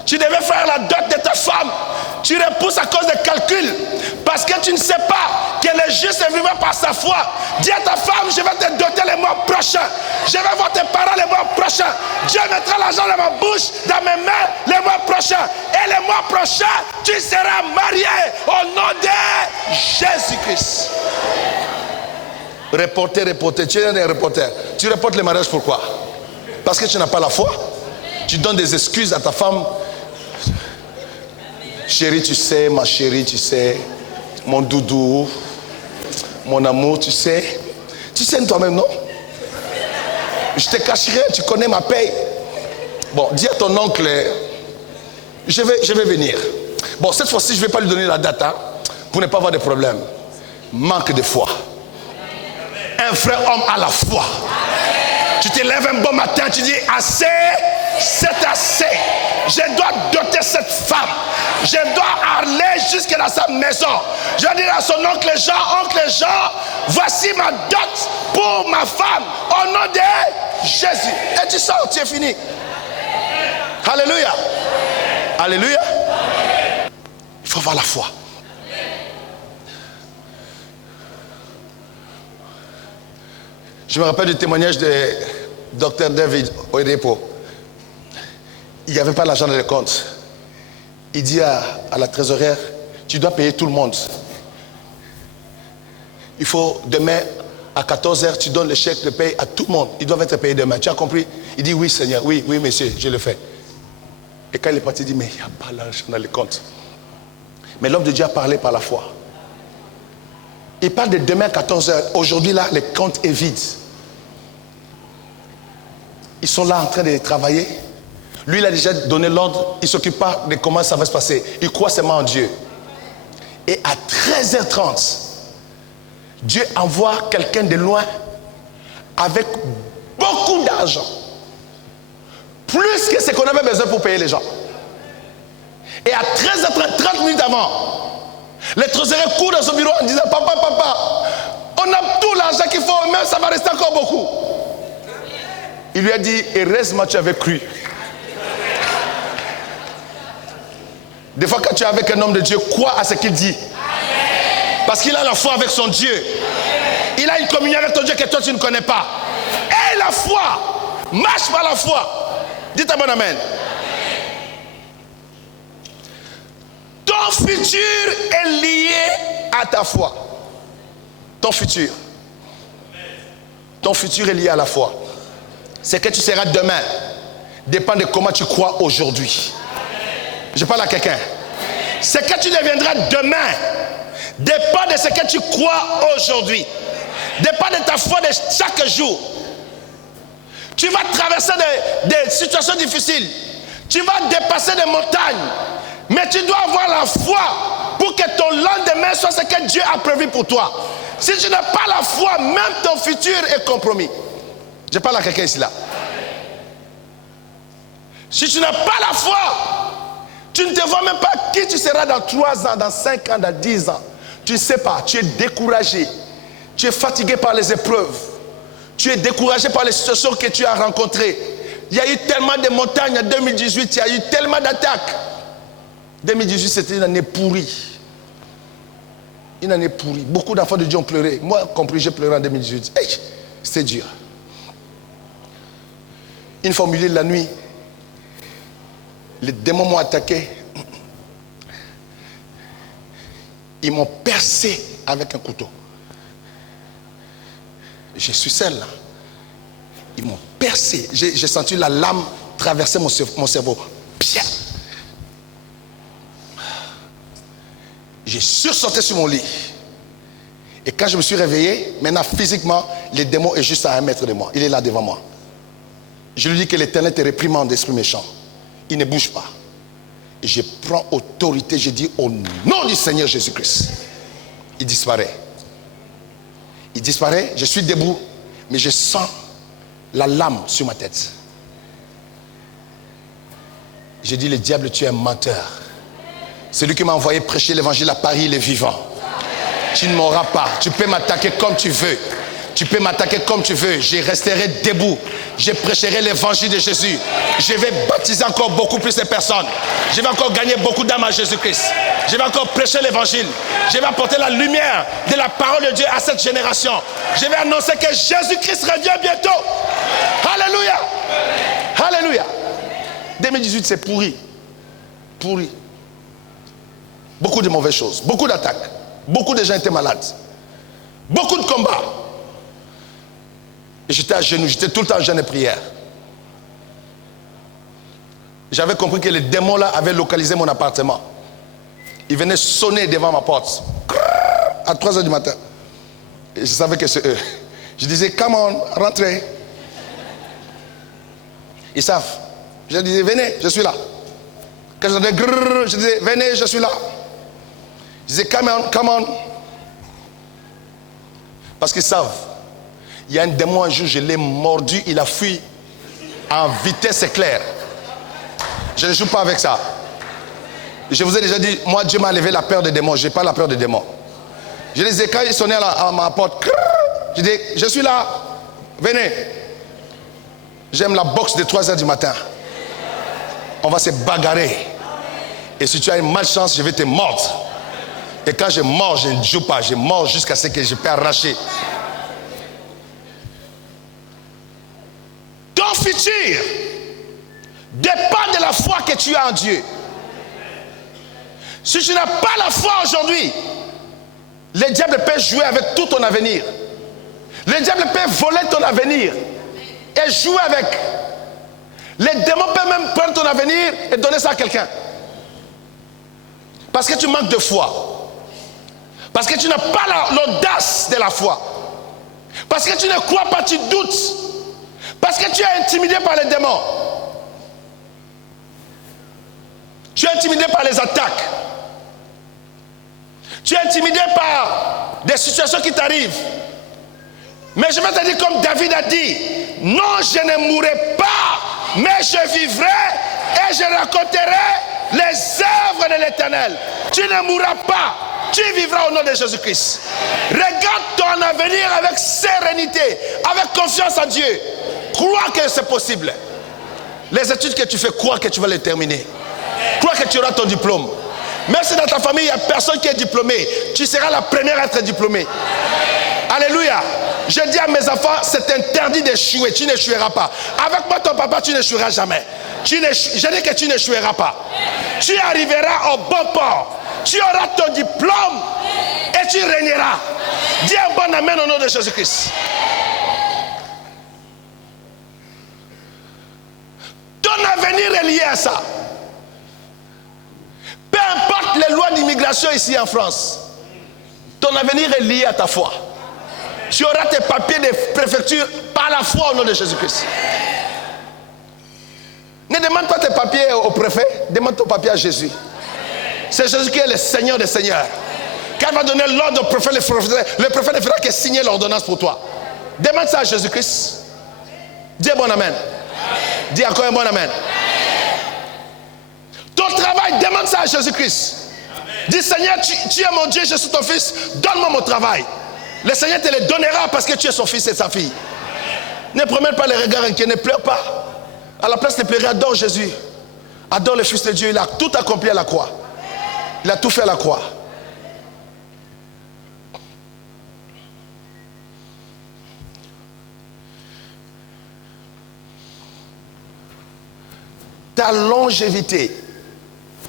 Tu devais faire la dot de ta femme. Tu repousses à cause des calculs. Parce que tu ne sais pas que le juste est vivant par sa foi. Dis à ta femme, je vais te doter les mois prochains. Je vais voir tes parents les mois prochains. Dieu mettra l'argent dans ma bouche, dans mes mains les mois prochains. Et les mois prochains, tu seras marié au nom de Jésus-Christ. Reporter. Tu es un reporter. Tu reportes le mariage pourquoi? Parce que tu n'as pas la foi. Tu donnes des excuses à ta femme. Chérie, tu sais, ma chérie, tu sais, mon doudou, mon amour, tu sais. Tu sais toi-même, non? Je te cacherai, tu connais ma paye. Bon, dis à ton oncle, je vais venir. Bon, cette fois-ci, je ne vais pas lui donner la date, hein, pour ne pas avoir de problème. Manque de foi. Un vrai homme a la foi. Tu te lèves un bon matin, tu dis, assez, c'est assez. Je dois doter cette femme. Je dois aller jusque dans sa maison. Je vais dire à son oncle Jean, voici ma dot pour ma femme. Au nom de Jésus. Et tu sors, tu es fini. Alléluia. Alléluia. Il faut avoir la foi. Je me rappelle du témoignage de Dr. David Oyedepo. Il n'y avait pas l'argent dans les comptes. Il dit à la trésorière, tu dois payer tout le monde. Il faut demain à 14h, tu donnes le chèque de paye à tout le monde. Ils doivent être payés demain. Tu as compris? Il dit oui Seigneur, oui monsieur, je le fais. Et quand il est parti, il dit mais il n'y a pas l'argent dans les comptes. Mais l'homme de Dieu a parlé par la foi. Il parle de demain à 14h. Aujourd'hui là, les comptes est vide. Ils sont là en train de travailler. Lui, il a déjà donné l'ordre. Il ne s'occupe pas de comment ça va se passer. Il croit seulement en Dieu. Et à 13h30, Dieu envoie quelqu'un de loin avec beaucoup d'argent. Plus que ce qu'on avait besoin pour payer les gens. Et à 13h30, 30 minutes avant, le trésorier court dans son bureau en disant, papa, on a tout l'argent qu'il faut, même ça va rester encore beaucoup. Il lui a dit, heureusement tu avais cru. Des fois quand tu es avec un homme de Dieu, crois à ce qu'il dit. Parce qu'il a la foi avec son Dieu. Il a une communion avec ton Dieu que toi tu ne connais pas. Et la foi, marche par la foi. Dites un bon amen. Ton futur est lié à ta foi. Ton futur. Ton futur est lié à la foi. Ce que tu seras demain dépend de comment tu crois aujourd'hui. Je parle à quelqu'un. Ce que tu deviendras demain dépend de ce que tu crois aujourd'hui. Dépend de ta foi de chaque jour. Tu vas traverser des situations difficiles. Tu vas dépasser des montagnes. Mais tu dois avoir la foi pour que ton lendemain soit ce que Dieu a prévu pour toi. Si tu n'as pas la foi, même ton futur est compromis. Je parle à quelqu'un ici là. Si tu n'as pas la foi, tu ne te vois même pas qui tu seras dans 3 ans, dans 5 ans, dans 10 ans. Tu ne sais pas, tu es découragé. Tu es fatigué par les épreuves. Tu es découragé par les situations que tu as rencontrées. Il y a eu tellement de montagnes en 2018, il y a eu tellement d'attaques. 2018, c'était une année pourrie. Une année pourrie. Beaucoup d'enfants de Dieu ont pleuré. Moi, compris, j'ai pleuré en 2018. Hey, c'était dur. Une fois au milieu de la nuit, les démons m'ont attaqué. Ils m'ont percé avec un couteau. Je suis seul là. Ils m'ont percé. J'ai senti la lame traverser mon cerveau. Bien. J'ai sursauté sur mon lit. Et quand je me suis réveillé, maintenant physiquement, le démon est juste à 1 mètre de moi. Il est là devant moi. Je lui dis que l'Éternel te réprimande d'esprit méchant. Il ne bouge pas. Et je prends autorité, je dis au nom du Seigneur Jésus-Christ. Il disparaît. Il disparaît, je suis debout, mais je sens la lame sur ma tête. J'ai dit, le diable, tu es un menteur. Celui qui m'a envoyé prêcher l'évangile à Paris, il est vivant. Tu ne m'auras pas. Tu peux m'attaquer comme tu veux. Tu peux m'attaquer comme tu veux. Je resterai debout. Je prêcherai l'évangile de Jésus. Je vais baptiser encore beaucoup plus de personnes. Je vais encore gagner beaucoup d'âmes à Jésus-Christ. Je vais encore prêcher l'évangile. Je vais apporter la lumière de la parole de Dieu à cette génération. Je vais annoncer que Jésus-Christ revient bientôt. Alléluia. Alléluia. 2018, c'est pourri. Pourri. Beaucoup de mauvaises choses. Beaucoup d'attaques. Beaucoup de gens étaient malades. Beaucoup de combats. Et j'étais à genoux, j'étais tout le temps en jeûne et prière. J'avais compris que les démons là avaient localisé mon appartement. Ils venaient sonner devant ma porte. À 3h du matin. Et je savais que c'est eux. Je disais, come on, rentrez. Ils savent. Je disais, venez, je suis là. Quand j'entendais grrr, je disais, venez, je suis là. Je disais, come on, come on. Parce qu'ils savent. Il y a un démon un jour, je l'ai mordu, il a fui en vitesse éclair. Je ne joue pas avec ça. Je vous ai déjà dit, moi Dieu m'a enlevé la peur des démons, je n'ai pas la peur des démons. Je les ai, quand ils sonnaient à ma porte, je dis, je suis là, venez. J'aime la boxe de 3h du matin. On va se bagarrer. Et si tu as une malchance, je vais te mordre. Et quand je mords, je ne joue pas, je mords jusqu'à ce que je peux arracher. Ton futur dépend de la foi que tu as en Dieu. Si tu n'as pas la foi aujourd'hui, le diable peut jouer avec tout ton avenir. Le diable peut voler ton avenir et jouer avec. Les démons peuvent même prendre ton avenir et donner ça à quelqu'un. Parce que tu manques de foi. Parce que tu n'as pas l'audace de la foi. Parce que tu ne crois pas, tu doutes. Parce que tu es intimidé par les démons. Tu es intimidé par les attaques. Tu es intimidé par des situations qui t'arrivent. Mais je vais te dire comme David a dit, non, je ne mourrai pas, mais je vivrai et je raconterai les œuvres de l'Éternel. Tu ne mourras pas, tu vivras au nom de Jésus-Christ. Regarde ton avenir avec sérénité, avec confiance en Dieu. Crois que c'est possible. Les études que tu fais, crois que tu vas les terminer. Crois que tu auras ton diplôme. Même si dans ta famille, il n'y a personne qui est diplômé, tu seras la première à être diplômée. Alléluia. Je dis à mes enfants, c'est interdit d'échouer. Tu n'échoueras pas. Avec moi, ton papa, tu n'échoueras jamais. Je dis que tu n'échoueras pas. Tu arriveras au bon port. Tu auras ton diplôme et tu régneras. Dis un bon amen au nom de Jésus-Christ. Ton avenir est lié à ça. Peu importe les lois d'immigration ici en France, ton avenir est lié à ta foi. Tu auras tes papiers de préfecture par la foi au nom de Jésus-Christ. Ne demande pas tes papiers au préfet, demande ton papier à Jésus. C'est Jésus qui est le Seigneur des Seigneurs. Quand il va donner l'ordre au préfet, le préfet ne fera que signer l'ordonnance pour toi. Demande ça à Jésus-Christ. Dis un bon amen. Dis encore un bon amen. Ton travail, demande ça à Jésus-Christ. Dis Seigneur, tu es mon Dieu, je suis ton fils, donne-moi mon travail. Le Seigneur te le donnera parce que tu es son fils et sa fille. Ne promène pas les regards inquiets, ne pleure pas. À la place de pleurer, adore Jésus. Adore le Fils de Dieu, il a tout accompli à la croix. Il a tout fait à la croix. Ta longévité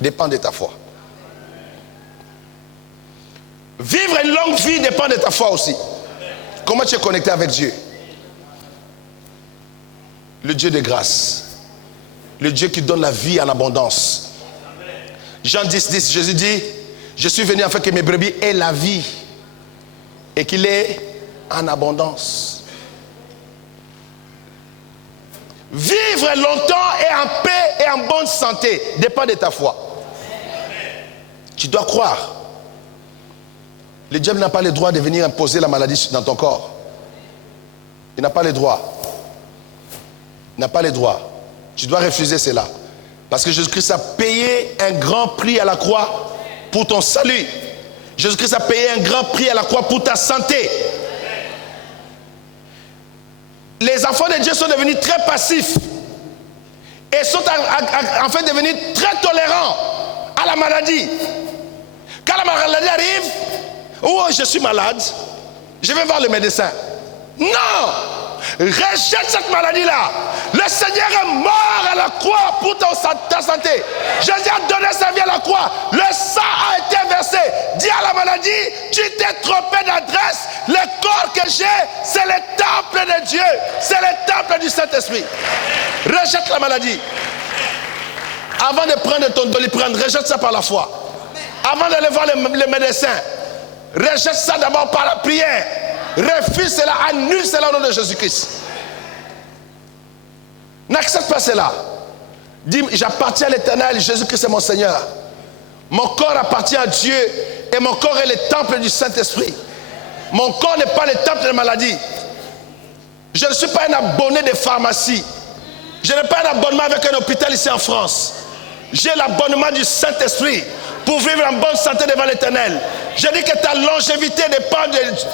dépend de ta foi. Vivre une longue vie dépend de ta foi aussi. Comment tu es connecté avec Dieu? Le Dieu de grâce. Le Dieu qui donne la vie en abondance. Jean 10, 10, Jésus dit, je suis venu afin que mes brebis aient la vie et qu'il est en abondance. Vivre longtemps et en paix et en bonne santé dépend de ta foi. Tu dois croire. Le diable n'a pas le droit de venir imposer la maladie dans ton corps. Il n'a pas le droit. Il n'a pas le droit. Tu dois refuser cela. Parce que Jésus-Christ a payé un grand prix à la croix pour ton salut. Jésus-Christ a payé un grand prix à la croix pour ta santé. Les enfants de Dieu sont devenus très passifs et sont en fait devenus très tolérants à la maladie. Quand la maladie arrive, oh je suis malade, je vais voir le médecin. Non! Rejette cette maladie-là. Le Seigneur est mort à la croix pour ta santé. Jésus a donné sa vie à la croix. Le sang a été versé. Dis à la maladie, tu t'es trompé d'adresse. Le corps que j'ai, c'est le temple de Dieu. C'est le temple du Saint-Esprit. Rejette la maladie. Avant de prendre ton doliprane, rejette ça par la foi. Avant d'aller voir le médecin, rejette ça d'abord par la prière. Refuse cela, annule cela au nom de Jésus-Christ. N'accepte pas cela. Dis, j'appartiens à l'Éternel, Jésus-Christ est mon Seigneur. Mon corps appartient à Dieu et mon corps est le temple du Saint-Esprit. Mon corps n'est pas le temple de maladie. Je ne suis pas un abonné de pharmacie. Je n'ai pas un abonnement avec un hôpital ici en France. J'ai l'abonnement du Saint-Esprit pour vivre en bonne santé devant l'Éternel. Je dis que ta longévité dépend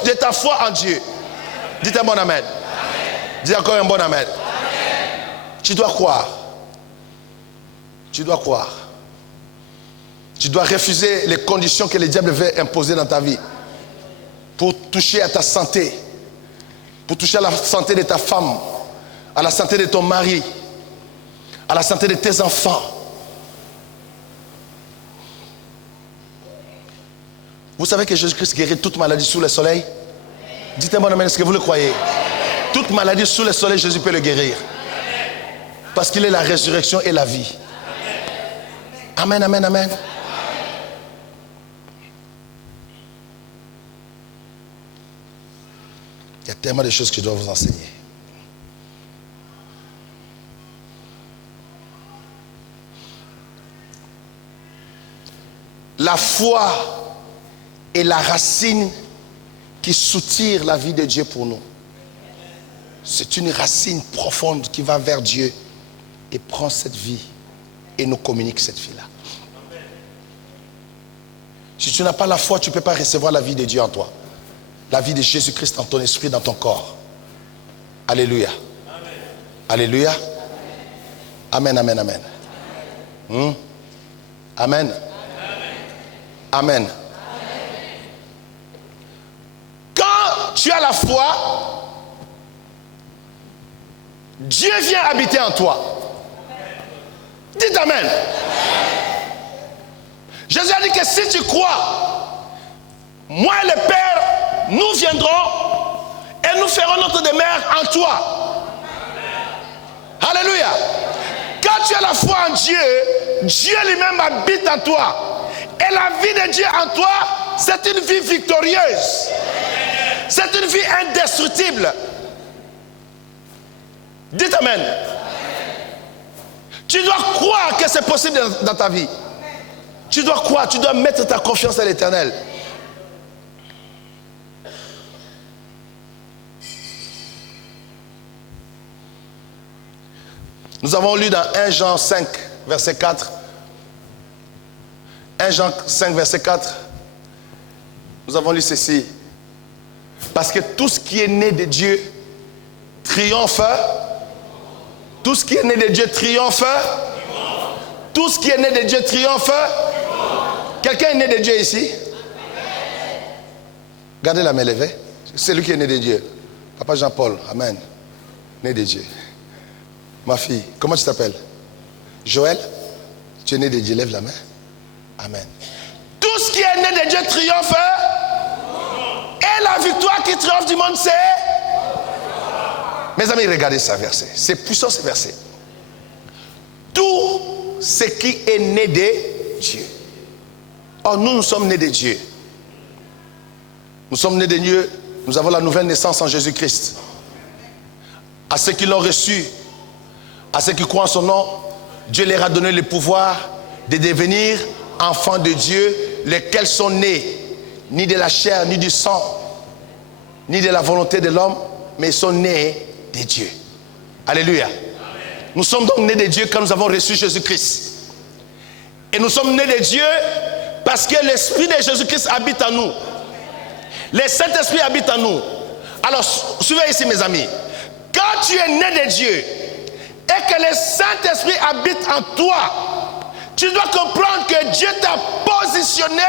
de ta foi en Dieu. Dites un bon amen. Dis encore un bon amen. Amen. Tu dois croire. Tu dois croire. Tu dois refuser les conditions que le diable veut imposer dans ta vie pour toucher à ta santé, pour toucher à la santé de ta femme, à la santé de ton mari, à la santé de tes enfants. Vous savez que Jésus-Christ guérit toute maladie sous le soleil? Dites-moi, est-ce que vous le croyez? Toute maladie sous le soleil, Jésus peut le guérir. Parce qu'il est la résurrection et la vie. Amen, amen, amen. Il y a tellement de choses que je dois vous enseigner. La foi est la racine qui soutire la vie de Dieu pour nous. C'est une racine profonde qui va vers Dieu et prend cette vie et nous communique cette vie-là. Si tu n'as pas la foi, tu ne peux pas recevoir la vie de Dieu en toi. La vie de Jésus-Christ dans ton esprit, dans ton corps. Alléluia. Amen. Alléluia. Amen, amen, amen. Amen. Amen. Amen. Quand tu as la foi, Dieu vient habiter en toi. Dites amen. Jésus a dit que si tu crois, moi et le Père, nous viendrons et nous ferons notre demeure en toi. Alléluia. Quand tu as la foi en Dieu, Dieu lui-même habite en toi. Et la vie de Dieu en toi, c'est une vie victorieuse. C'est une vie indestructible. Dites amen. Tu dois croire que c'est possible dans ta vie. Tu dois croire, tu dois mettre ta confiance à l'Éternel. Nous avons lu dans 1 Jean 5, verset 4. 1 Jean 5, verset 4. Nous avons lu ceci. Parce que tout ce qui est né de Dieu triomphe. Tout ce qui est né de Dieu triomphe. Tout ce qui est né de Dieu triomphe. Quelqu'un est né de Dieu ici? Gardez la main levée. C'est lui qui est né de Dieu. Papa Jean-Paul, amen. Né de Dieu. Ma fille, comment tu t'appelles? Joël? Tu es né de Dieu, lève la main. Amen. Tout ce qui est né de Dieu triomphe. Et la victoire qui triomphe du monde, c'est... Mes amis, regardez ce verset. C'est puissant ce verset. Tout ce qui est né de Dieu. Or, nous sommes nés de Dieu. Nous sommes nés de Dieu, nous avons la nouvelle naissance en Jésus-Christ. À ceux qui l'ont reçu, à ceux qui croient en son nom, Dieu leur a donné le pouvoir de devenir enfants de Dieu, lesquels sont nés, ni de la chair, ni du sang, ni de la volonté de l'homme, mais ils sont nés de Dieu. Alléluia. Nous sommes donc nés de Dieu quand nous avons reçu Jésus-Christ. Et nous sommes nés de Dieu parce que l'Esprit de Jésus-Christ habite en nous. Le Saint-Esprit habite en nous. Alors, suivez ici mes amis. Quand tu es né de Dieu et que le Saint-Esprit habite en toi, tu dois comprendre que Dieu t'a positionné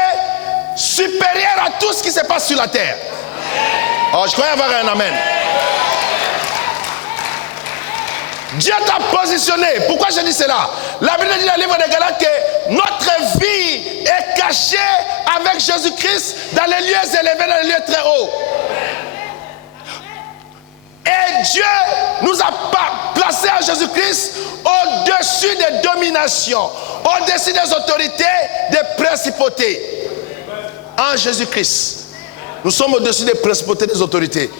supérieur à tout ce qui se passe sur la terre. Oh, je crois y avoir un amen. Dieu t'a positionné. Pourquoi je dis cela? La Bible dit dans le livre de Galates que notre vie est cachée avec Jésus-Christ dans les lieux élevés, dans les lieux très hauts. Et Dieu nous a placés en Jésus-Christ au-dessus des dominations, au-dessus des autorités, des principautés. En Jésus-Christ, nous sommes au-dessus des principautés, des autorités.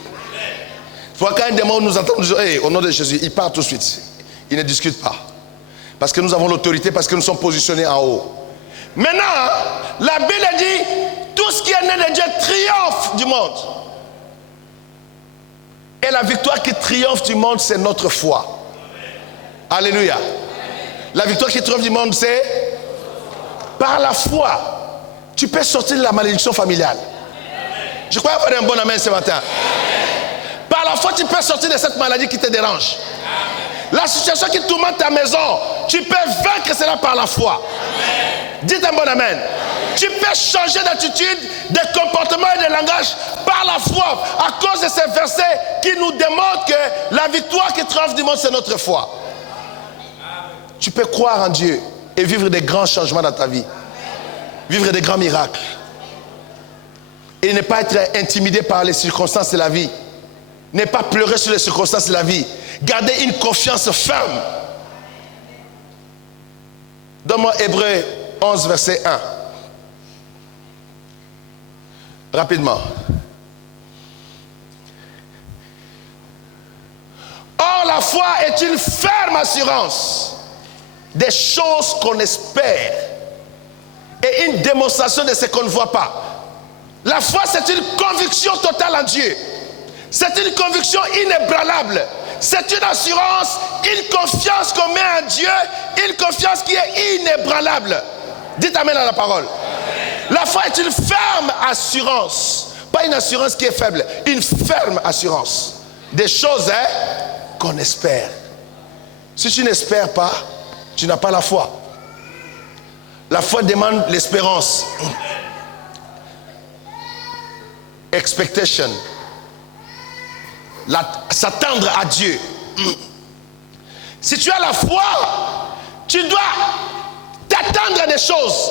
Quand un démon nous entend, nous dit, hey, au nom de Jésus, il part tout de suite. Il ne discute pas. Parce que nous avons l'autorité, parce que nous sommes positionnés en haut. Maintenant, la Bible dit, tout ce qui est né de Dieu triomphe du monde. Et la victoire qui triomphe du monde, c'est notre foi. Alléluia. La victoire qui triomphe du monde, c'est par la foi. Tu peux sortir de la malédiction familiale. Je crois avoir un bon amen ce matin. Par la foi, tu peux sortir de cette maladie qui te dérange. La situation qui tourmente ta maison, tu peux vaincre cela par la foi. Dites un bon amen. Tu peux changer d'attitude, de comportement et de langage par la foi, à cause de ces versets qui nous démontrent que la victoire qui triomphe du monde, c'est notre foi. Tu peux croire en Dieu et vivre des grands changements dans ta vie. Vivre des grands miracles. Et ne pas être intimidé par les circonstances de la vie. Ne pas pleurer sur les circonstances de la vie. Garder une confiance ferme. Donne-moi Hébreux 11, verset 1. Rapidement. Or, la foi est une ferme assurance des choses qu'on espère et une démonstration de ce qu'on ne voit pas. La foi, c'est une conviction totale en Dieu. C'est une conviction inébranlable. C'est une assurance, une confiance qu'on met en Dieu, une confiance qui est inébranlable. Dites amen à la parole. La foi est une ferme assurance. Pas une assurance qui est faible, une ferme assurance. Des choses qu'on espère. Si tu n'espères pas, tu n'as pas la foi. La foi demande l'espérance. Expectation. S'attendre à Dieu. Si tu as la foi, tu dois t'attendre à des choses.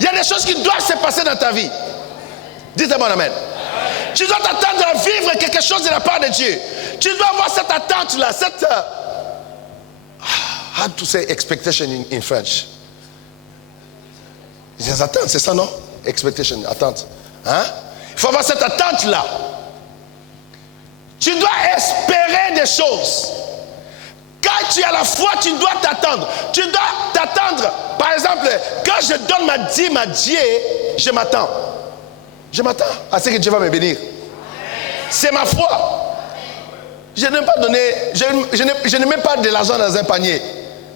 Il y a des choses qui doivent se passer dans ta vie. Dites-moi amen. Tu dois t'attendre à vivre quelque chose de la part de Dieu. Tu dois avoir cette attente-là, cette... how to say expectation in French? Des attentes, c'est ça, non? Expectation, attente. Hein? Il faut avoir cette attente-là. Tu dois espérer des choses. Quand tu as la foi, tu dois t'attendre. Tu dois t'attendre. Par exemple, quand je donne ma dîme à Dieu, je m'attends. Je m'attends à ce que Dieu va me bénir. C'est ma foi. Je n'aime pas donner, je ne mets pas de l'argent dans un panier.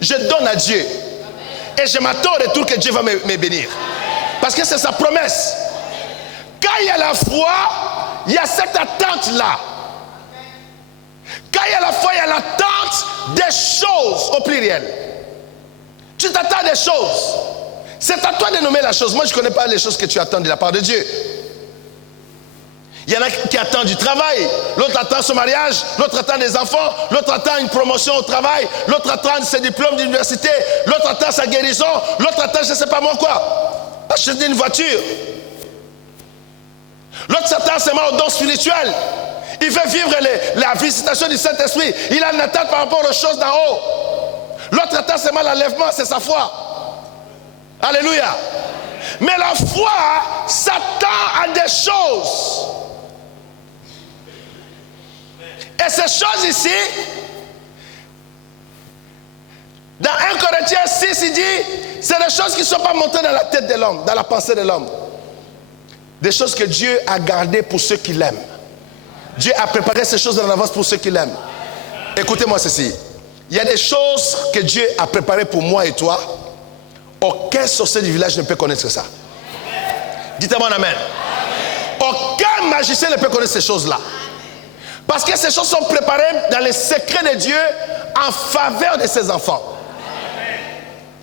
Je donne à Dieu. Et je m'attends au retour que Dieu va me bénir. Parce que c'est sa promesse. Quand il y a la foi, il y a cette attente-là. Quand il y a la foi, il y a l'attente des choses au pluriel. Tu t'attends à des choses. C'est à toi de nommer la chose. Moi, je ne connais pas les choses que tu attends de la part de Dieu. Il y en a qui attendent du travail, l'autre attend son mariage, l'autre attend des enfants, l'autre attend une promotion au travail, l'autre attend ses diplômes d'université, l'autre attend sa guérison, l'autre attend je ne sais pas moi quoi, acheter une voiture. L'autre s'attend seulement aux dons spirituels. Il veut vivre la visitation du Saint-Esprit. Il a une attente par rapport aux choses d'en haut. L'autre attend seulement l'enlèvement, c'est sa foi. Alléluia. Mais la foi s'attend à des choses. Et ces choses ici, dans 1 Corinthiens 6, il dit, c'est des choses qui ne sont pas montées dans la tête de l'homme, dans la pensée de l'homme. Des choses que Dieu a gardées pour ceux qui l'aiment. Dieu a préparé ces choses en avance pour ceux qui l'aiment. Écoutez-moi ceci. Il y a des choses que Dieu a préparées pour moi et toi. Aucun sorcier du village ne peut connaître ça. Dites-moi amen. Aucun magicien ne peut connaître ces choses-là. Parce que ces choses sont préparées dans les secrets de Dieu en faveur de ses enfants.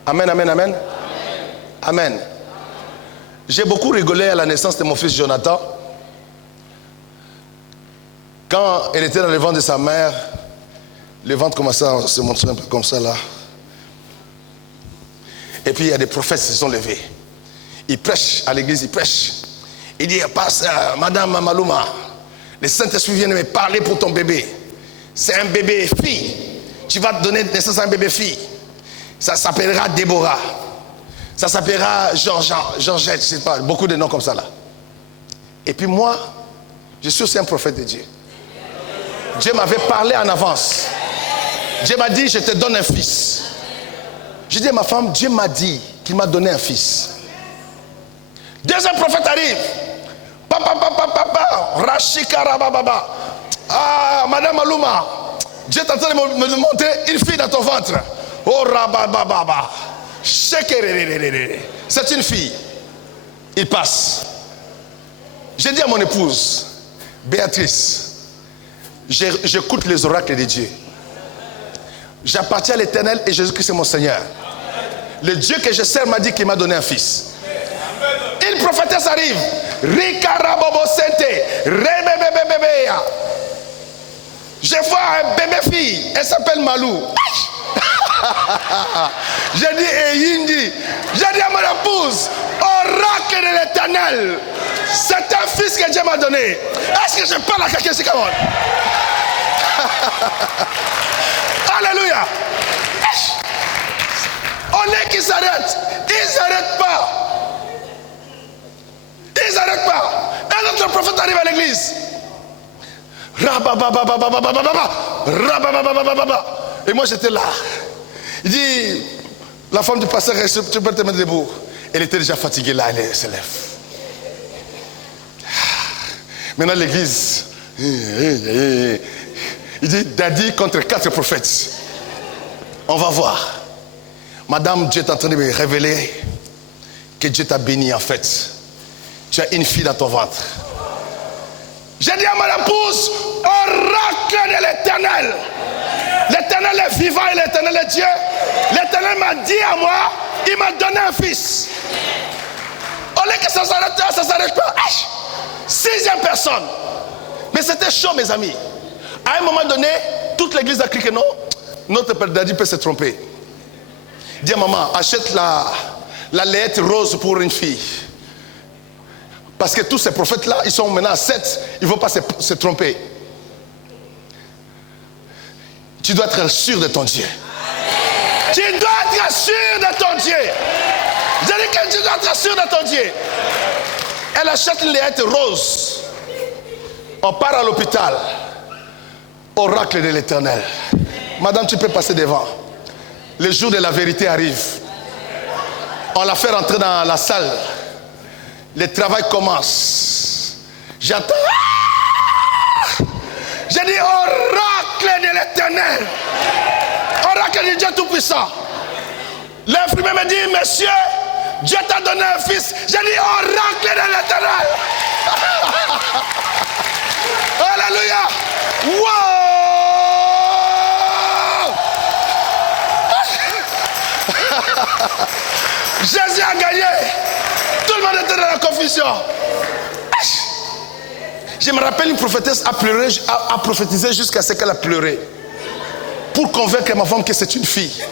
Amen, amen, amen. Amen. J'ai beaucoup rigolé à la naissance de mon fils Jonathan. Quand elle était dans le ventre de sa mère, le ventre commençait à se montrer un peu comme ça là. Et puis il y a des prophètes qui se sont levés. Ils prêchent à l'église, ils prêchent. Il dit, passe Madame Malouma, le Saint-Esprit vient de me parler pour ton bébé. C'est un bébé fille. Tu vas te donner naissance à un bébé fille. Ça s'appellera Déborah. Ça s'appellera Georgette, je ne sais pas, beaucoup de noms comme ça là. Et puis moi, je suis aussi un prophète de Dieu. Dieu m'avait parlé en avance. Dieu m'a dit, je te donne un fils. Je dis à ma femme, Dieu m'a dit qu'il m'a donné un fils. Deuxième prophète arrive. Papa, Rashika Rabababa. Ah, Madame Alouma, Dieu est en train de me montrer une fille dans ton ventre. Oh, Rabababa. C'est une fille. Il passe. J'ai dit à mon épouse, Béatrice, j'écoute les oracles de Dieu. J'appartiens à l'Éternel et Jésus-Christ est mon Seigneur. Le Dieu que je sers m'a dit qu'il m'a donné un fils. Une prophétesse arrive. Je vois un bébé fille. Elle s'appelle Malou. J'ai dit Eyindi. J'ai dit à mon épouse, oracle de l'Éternel, c'est un fils que Dieu m'a donné. Est-ce que je parle à quelqu'un ici? Alléluia. On est qui s'arrête. Ils n'arrêtent pas. Ils n'arrêtent pas. Un autre prophète arrive à l'église. Et moi j'étais là. Il dit, la femme du pasteur, tu peux te mettre debout. Elle était déjà fatiguée là, elle se lève. Maintenant l'église. Il dit, Daddy contre 4 prophètes. On va voir. Madame, Dieu est en train de me révéler que Dieu t'a béni en fait. Tu as une fille dans ton ventre. J'ai dit à mon épouse, oracle de l'Éternel. L'Éternel est vivant et l'Éternel est Dieu. L'Éternel m'a dit à moi, il m'a donné un fils. Au lieu que ça s'arrête pas. 6e personne. Mais c'était chaud, mes amis. À un moment donné, toute l'église a crié que non, notre père Daddy peut se tromper. Dis à maman, achète la lettre rose pour une fille. Parce que tous ces prophètes-là, ils sont maintenant à 7, ils ne vont pas se tromper. Tu dois être sûr de ton Dieu. Tu dois être sûr de ton Dieu. Je dis que tu dois être sûr de ton Dieu. Elle achète une lettre rose. On part à l'hôpital. Oracle de l'Éternel. Madame, tu peux passer devant. Le jour de la vérité arrive. On la fait rentrer dans la salle. Le travail commence. J'attends. J'ai dit oracle de l'Éternel. Oracle de Dieu Tout-Puissant. L'infirmier me dit, monsieur, Dieu t'a donné un fils. J'ai dit oracle de l'Éternel. Alléluia. Wow. Jésus a gagné. Tout le monde était dans la confusion. Je me rappelle une prophétesse a prophétisé jusqu'à ce qu'elle a pleuré. Pour convaincre ma femme que c'est une fille.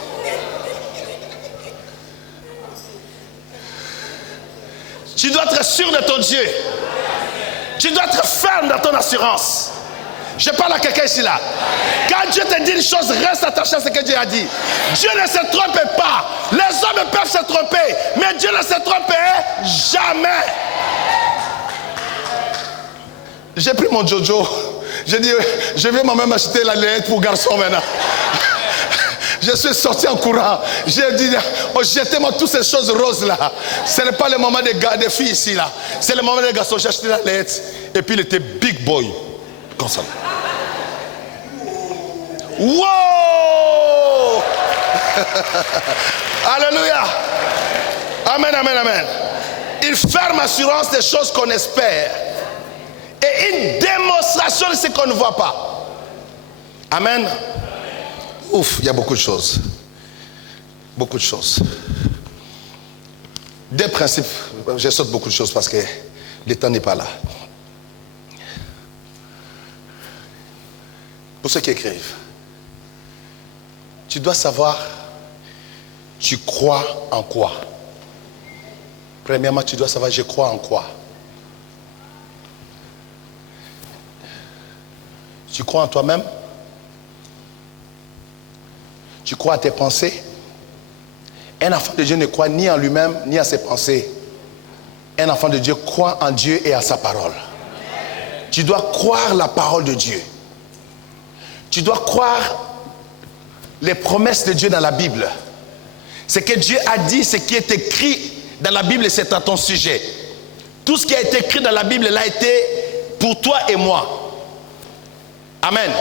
Tu dois être sûr de ton Dieu. Tu dois être ferme dans ton assurance. Je parle à quelqu'un ici là. Quand Dieu te dit une chose, reste attaché à ce que Dieu a dit. Dieu ne se trompe pas. Les hommes peuvent se tromper, mais Dieu ne se trompe jamais. J'ai pris mon Jojo. J'ai dit, je vais moi-même acheter la lettre pour garçon maintenant. Je suis sorti en courant. J'ai dit, oh, jetez-moi toutes ces choses roses là. Ce n'est pas le moment des filles ici là. C'est le moment des garçons. J'ai acheté la lettre. Et puis il était big boy. Comme ça. Wow! Alléluia. Amen, amen, amen. Il ferme assurance des choses qu'on espère. Et une démonstration de ce qu'on ne voit pas. Amen. Ouf, il y a beaucoup de choses. Beaucoup de choses. Des principes. Je saute beaucoup de choses parce que le temps n'est pas là. Pour ceux qui écrivent, tu dois savoir, tu crois en quoi. Premièrement, tu dois savoir, je crois en quoi. Tu crois en toi-même? Tu crois à tes pensées? Un enfant de Dieu ne croit ni en lui-même, ni à ses pensées. Un enfant de Dieu croit en Dieu et à sa parole. Tu dois croire la parole de Dieu. Tu dois croire les promesses de Dieu dans la Bible. Ce que Dieu a dit, ce qui est écrit dans la Bible, c'est à ton sujet. Tout ce qui a été écrit dans la Bible, l'a été pour toi et moi. Amen.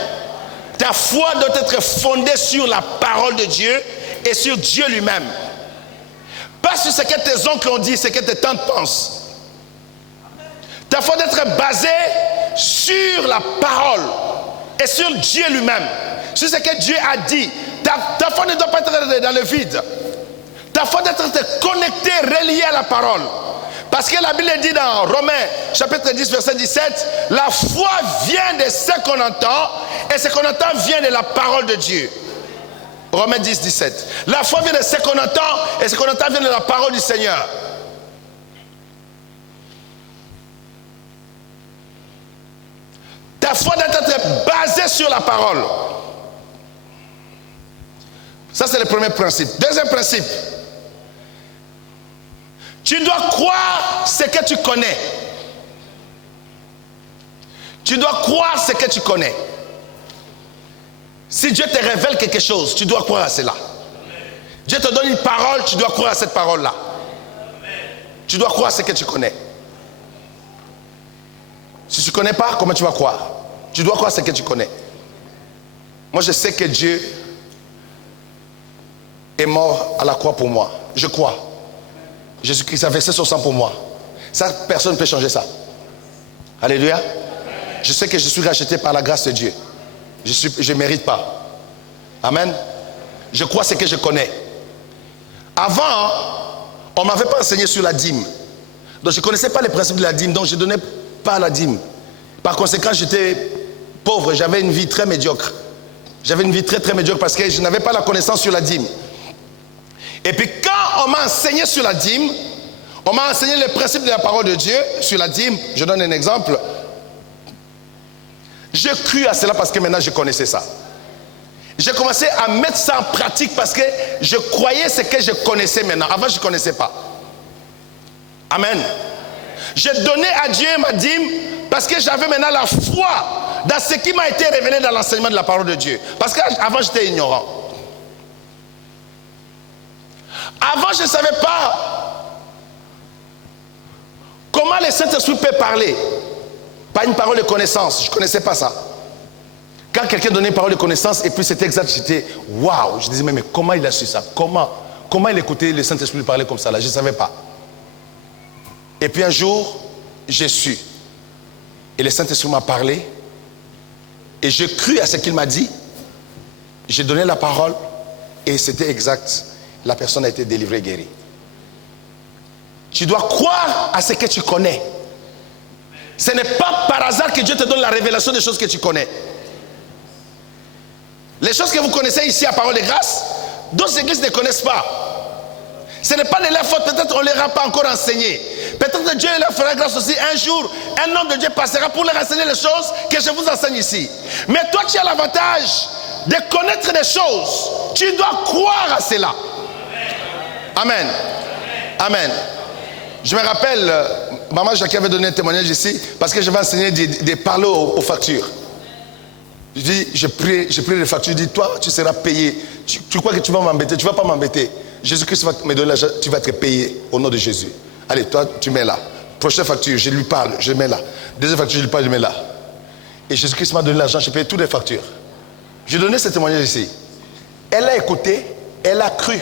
Ta foi doit être fondée sur la parole de Dieu et sur Dieu lui-même. Pas sur ce que tes oncles ont dit, ce que tes tantes pensent. Ta foi doit être basée sur la parole et sur Dieu lui-même. Sur ce que Dieu a dit. Ta foi ne doit pas être dans le vide. Ta foi doit être connectée, reliée à la parole. Parce que la Bible dit dans Romains chapitre 10 verset 17, la foi vient de ce qu'on entend et ce qu'on entend vient de la parole de Dieu. Romains 10, 17. La foi vient de ce qu'on entend et ce qu'on entend vient de la parole du Seigneur. Ta foi doit être basée sur la parole. Ça c'est le premier principe. Deuxième principe. Tu dois croire ce que tu connais. Tu dois croire ce que tu connais. Si Dieu te révèle quelque chose, tu dois croire à cela. Dieu te donne une parole, tu dois croire à cette parole-là. Tu dois croire à ce que tu connais. Si tu ne connais pas, comment tu vas croire? Tu dois croire à ce que tu connais. Moi, je sais que Dieu est mort à la croix pour moi. Je crois. Jésus-Christ a versé son sang pour moi. Ça, personne ne peut changer ça. Alléluia. Je sais que je suis racheté par la grâce de Dieu. Je ne mérite pas. Amen. Je crois ce que je connais. Avant, on ne m'avait pas enseigné sur la dîme. Donc je ne connaissais pas les principes de la dîme. Donc je ne donnais pas la dîme. Par conséquent, j'étais pauvre. J'avais une vie très médiocre. J'avais une vie très très médiocre parce que je n'avais pas la connaissance sur la dîme. Et puis quand on m'a enseigné sur la dîme, on m'a enseigné les principes de la parole de Dieu sur la dîme. Je donne un exemple. J'ai cru à cela parce que maintenant je connaissais ça. J'ai commencé à mettre ça en pratique parce que je croyais ce que je connaissais maintenant. Avant je ne connaissais pas. Amen. J'ai donné à Dieu ma dîme parce que j'avais maintenant la foi dans ce qui m'a été révélé dans l'enseignement de la parole de Dieu. Parce qu'avant j'étais ignorant. Avant, je ne savais pas comment le Saint-Esprit peut parler. Pas une parole de connaissance. Je ne connaissais pas ça. Quand quelqu'un donnait une parole de connaissance et puis c'était exact, j'étais waouh. Je disais, mais comment il a su ça? Comment il écoutait le Saint-Esprit parler comme ça là? Je ne savais pas. Et puis un jour, j'ai su. Et le Saint-Esprit m'a parlé. Et j'ai cru à ce qu'il m'a dit. J'ai donné la parole. Et c'était exact. La personne a été délivrée, guérie. Tu dois croire à ce que tu connais. Ce n'est pas par hasard que Dieu te donne la révélation des choses que tu connais. Les choses que vous connaissez ici à Parole de Grâce, d'autres églises ne connaissent pas. Ce n'est pas de leur faute, peut-être on ne leur a pas encore enseigné. Peut-être que Dieu leur fera grâce aussi. Un jour, un homme de Dieu passera pour leur enseigner les choses que je vous enseigne ici. Mais toi, tu as l'avantage de connaître des choses. Tu dois croire à cela. Amen. Amen. Je me rappelle, maman Jacques avait donné un témoignage ici parce que je vais enseigner de parler aux factures. Je dis, j'ai pris les factures, je dis, toi, tu seras payé. Tu crois que tu vas m'embêter, tu ne vas pas m'embêter. Jésus-Christ va me donner l'argent, tu vas être payé au nom de Jésus. Allez, toi, tu mets là. Prochaine facture, je lui parle, je mets là. Deuxième facture, je lui parle, je mets là. Et Jésus-Christ m'a donné l'argent, j'ai payé toutes les factures. J'ai donné ce témoignage ici. Elle a écouté, elle a cru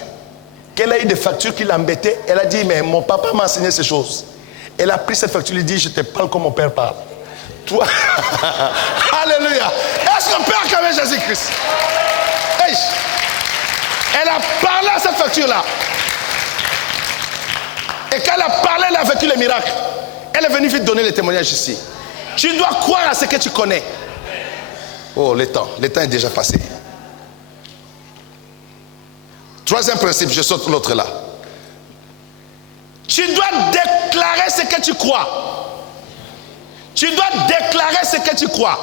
qu'elle a eu des factures qui l'embêtaient. Elle a dit, mais mon papa m'a enseigné ces choses. Elle a pris cette facture, elle dit, je te parle comme mon père parle. Toi, alléluia. Est-ce qu'on peut acclamer Jésus-Christ? Hey. Elle a parlé à cette facture-là. Et quand elle a parlé, elle a vécu le miracle. Elle est venue vite donner le témoignage ici. Tu dois croire à ce que tu connais. Oh, le temps est déjà passé. Troisième principe, je saute l'autre là. Tu dois déclarer ce que tu crois. Tu dois déclarer ce que tu crois.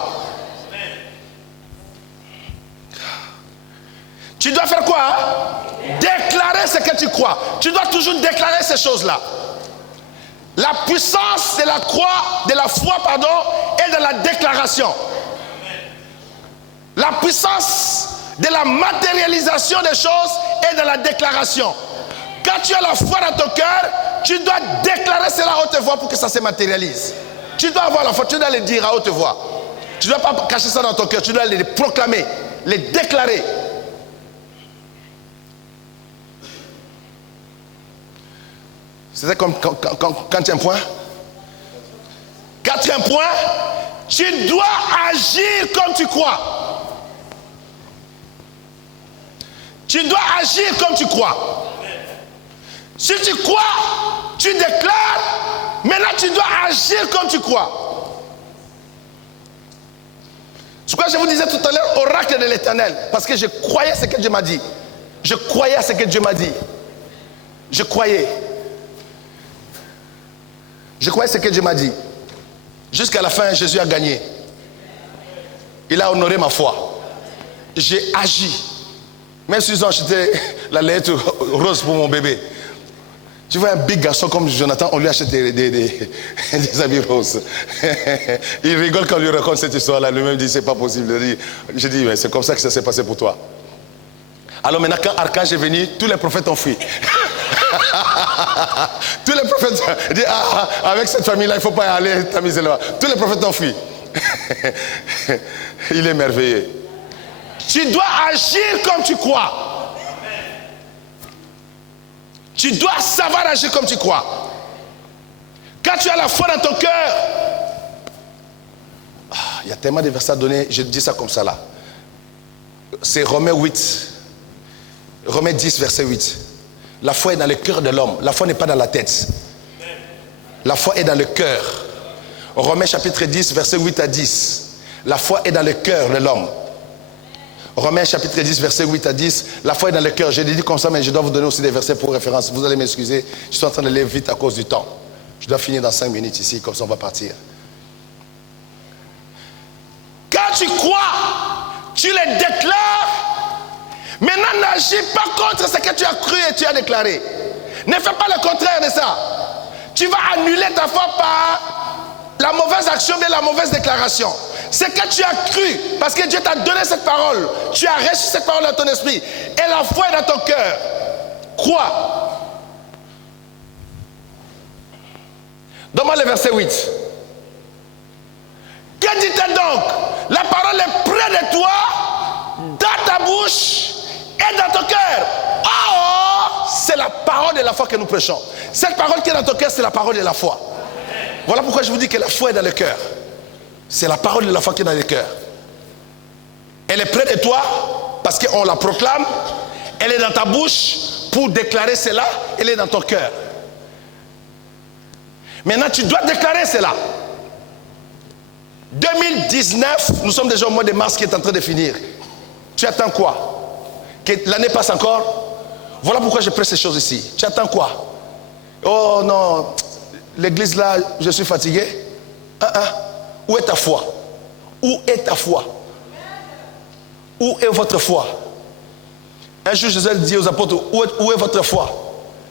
Tu dois faire quoi? Déclarer ce que tu crois. Tu dois toujours déclarer ces choses-là. La puissance de la foi, est dans la déclaration. La puissance de la matérialisation des choses est dans la déclaration. Quand tu as la foi dans ton cœur, tu dois déclarer cela à haute voix pour que ça se matérialise. Tu dois avoir la foi, tu dois le dire à haute voix. Tu ne dois pas cacher ça dans ton cœur, tu dois les proclamer, les déclarer. C'était comme quatrième point. Quatrième point, tu dois agir comme tu crois. Tu dois agir comme tu crois. Si tu crois, tu déclares, maintenant tu dois agir comme tu crois. C'est pourquoi je vous disais tout à l'heure, oracle de l'Éternel, parce que je croyais à ce que Dieu m'a dit. Je croyais à ce que Dieu m'a dit. Je croyais. Je croyais ce que Dieu m'a dit. Jusqu'à la fin, Jésus a gagné. Il a honoré ma foi. J'ai agi. Même si ils ont acheté la lettre rose pour mon bébé. Tu vois un big garçon comme Jonathan, on lui achète des habits roses. Il rigole quand on lui raconte cette histoire-là. Lui-même dit, c'est pas possible. Je dis, mais c'est comme ça que ça s'est passé pour toi. Alors maintenant, quand Archange est venu, tous les prophètes ont fui. Tous les prophètes disent, avec cette famille-là, il ne faut pas y aller, t'amuser là-bas. Tous les prophètes ont fui. Il est merveilleux. Tu dois agir comme tu crois. Tu dois savoir agir comme tu crois. Quand tu as la foi dans ton cœur, il y a tellement de versets à donner, je dis ça comme ça là. C'est Romains 8. Romains 10, verset 8. La foi est dans le cœur de l'homme. La foi n'est pas dans la tête. La foi est dans le cœur. Romains chapitre 10, verset 8 à 10. La foi est dans le cœur de l'homme. Romains chapitre 10, verset 8 à 10. La foi est dans le cœur. J'ai dit comme ça, mais je dois vous donner aussi des versets pour référence. Vous allez m'excuser. Je suis en train de aller vite à cause du temps. Je dois finir dans 5 minutes ici, comme ça on va partir. Quand tu crois, tu les déclares. Maintenant, n'agis pas contre ce que tu as cru et tu as déclaré. Ne fais pas le contraire de ça. Tu vas annuler ta foi par la mauvaise action et la mauvaise déclaration. Ce que tu as cru, parce que Dieu t'a donné cette parole, tu as reçu cette parole dans ton esprit, et la foi est dans ton cœur. Crois. Donne-moi le verset 8. Que dit-elle donc? La parole est près de toi, dans ta bouche et dans ton cœur. Oh, c'est la parole de la foi que nous prêchons. Cette parole qui est dans ton cœur, c'est la parole de la foi. Voilà pourquoi je vous dis que la foi est dans le cœur. C'est la parole de la foi qui est dans le cœur. Elle est près de toi parce qu'on la proclame. Elle est dans ta bouche pour déclarer cela. Elle est dans ton cœur. Maintenant, tu dois déclarer cela. 2019, nous sommes déjà au mois de mars qui est en train de finir. Tu attends quoi? Que l'année passe encore? Voilà pourquoi je presse ces choses ici. Tu attends quoi? Oh non, l'église là, je suis fatigué. Où est ta foi? Où est ta foi? Où est votre foi? Un jour, Jésus dit aux apôtres, où est votre foi?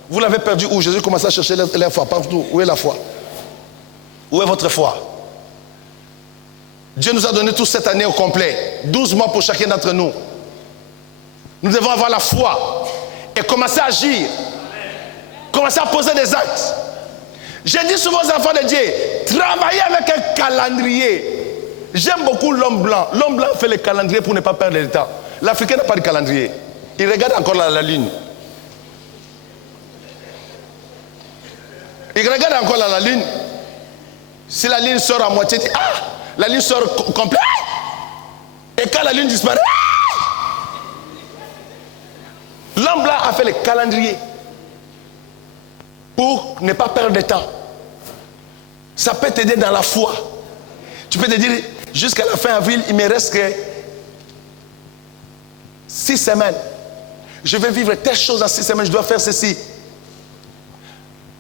Vous l'avez perdu où? Jésus commence à chercher la foi partout. Où est la foi? Où est votre foi? Dieu nous a donné toute cette année au complet. 12 mois pour chacun d'entre nous. Nous devons avoir la foi et commencer à agir. Commencer à poser des actes. J'ai dit souvent aux enfants de Dieu, travaillez avec un calendrier. J'aime beaucoup l'homme blanc. L'homme blanc fait le calendrier pour ne pas perdre le temps. L'Africain n'a pas de calendrier. Il regarde encore la lune. Il regarde encore la lune. Si la lune sort à moitié, il dit, la lune sort complète. Et quand la lune disparaît, l'homme blanc a fait le calendrier pour ne pas perdre de temps. Ça peut t'aider dans la foi. Tu peux te dire, jusqu'à la fin avril, il me reste que 6 semaines. Je vais vivre telle chose en 6 semaines, je dois faire ceci.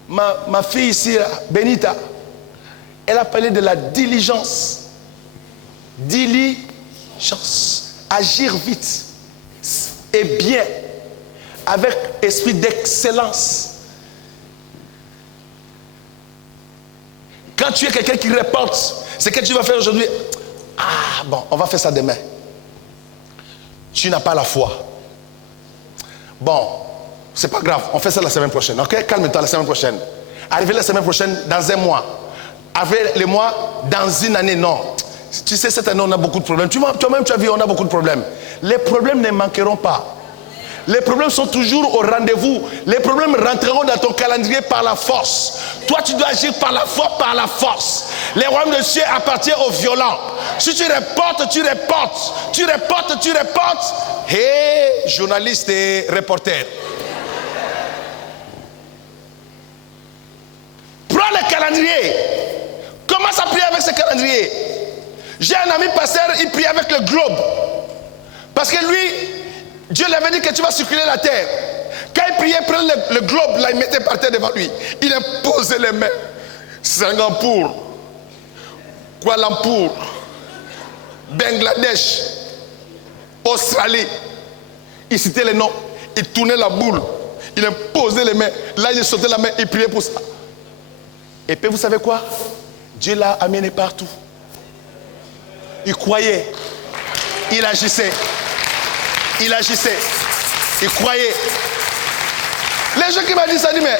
Ma fille ici, Benita, elle a parlé de la diligence. Diligence. Agir vite et bien, avec esprit d'excellence. Quand tu es quelqu'un qui reporte ce que tu vas faire aujourd'hui, bon, on va faire ça demain. Tu n'as pas la foi. Bon, c'est pas grave, on fait ça la semaine prochaine, ok? Calme-toi la semaine prochaine. Arriver la semaine prochaine dans un mois. Arriver le mois dans une année, non. Tu sais, cette année, on a beaucoup de problèmes. Toi-même, tu as vu, on a beaucoup de problèmes. Les problèmes ne manqueront pas. Les problèmes sont toujours au rendez-vous. Les problèmes rentreront dans ton calendrier par la force. Toi, tu dois agir par la foi, par la force. Les royaumes de Dieu appartiennent aux violents. Si tu reportes, tu reportes. Tu reportes, tu reportes. Hé, journaliste et reporter. Prends le calendrier. Commence à prier avec ce calendrier. J'ai un ami pasteur, il prie avec le globe. Parce que lui, Dieu lui avait dit que tu vas circuler la terre. Quand il priait, il prenait le globe, là, il mettait par terre devant lui. Il imposait les mains. Singapour, Kuala Lumpur, Bangladesh, Australie. Il citait les noms. Il tournait la boule. Il imposait les mains. Là, il sautait la main, il priait pour ça. Et puis, vous savez quoi? Dieu l'a amené partout. Il croyait. Il agissait. Il agissait. Il croyait. Les gens qui m'ont dit ça, ils disent, mais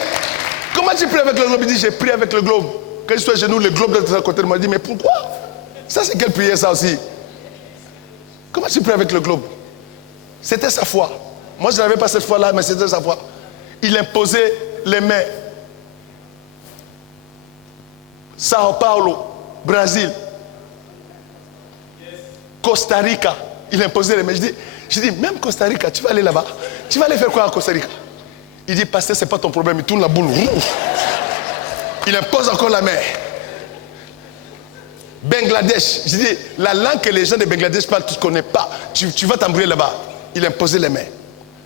comment tu pries avec le globe? Il dit, j'ai prié avec le globe. Quand je suis à genoux, le globe de l'autre côté, il m'a dit, mais pourquoi? Ça, c'est quelle prière, ça aussi? Comment tu pries avec le globe? C'était sa foi. Moi, je n'avais pas cette foi-là, mais c'était sa foi. Il imposait les mains. Sao Paulo, Brésil, Costa Rica, il imposait les mains. Je dis, même Costa Rica, tu vas aller là-bas. Tu vas aller faire quoi à Costa Rica? Il dit, pasteur, c'est pas ton problème. Il tourne la boule. Il impose encore la main. Bangladesh, je dis, la langue que les gens de Bangladesh parlent, tu ne connais pas. Tu vas t'embrouiller là-bas. Il imposait les mains.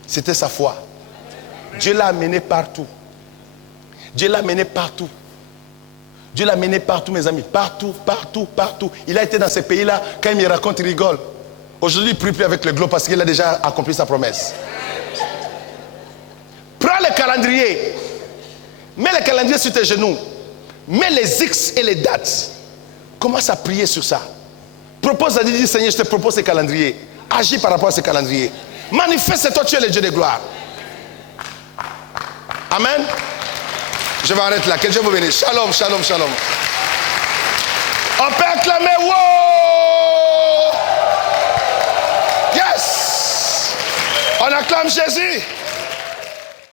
C'était sa foi. Dieu l'a amené partout. Dieu l'a amené partout. Dieu l'a mené partout, mes amis. Partout, partout, partout. Il a été dans ces pays-là. Quand il me raconte, il rigole. Aujourd'hui, il ne prie plus avec le globe parce qu'il a déjà accompli sa promesse. Prends le calendrier. Mets le calendrier sur tes genoux. Mets les X et les dates. Commence à prier sur ça. Propose à Dieu, dis, Seigneur, je te propose ce calendrier. Agis par rapport à ce calendrier. Manifeste-toi, tu es le Dieu de gloire. Amen. Je vais arrêter là. Que Dieu vous bénisse. Shalom, shalom, shalom. On peut acclamer. Wow! Yes! On acclame Jésus.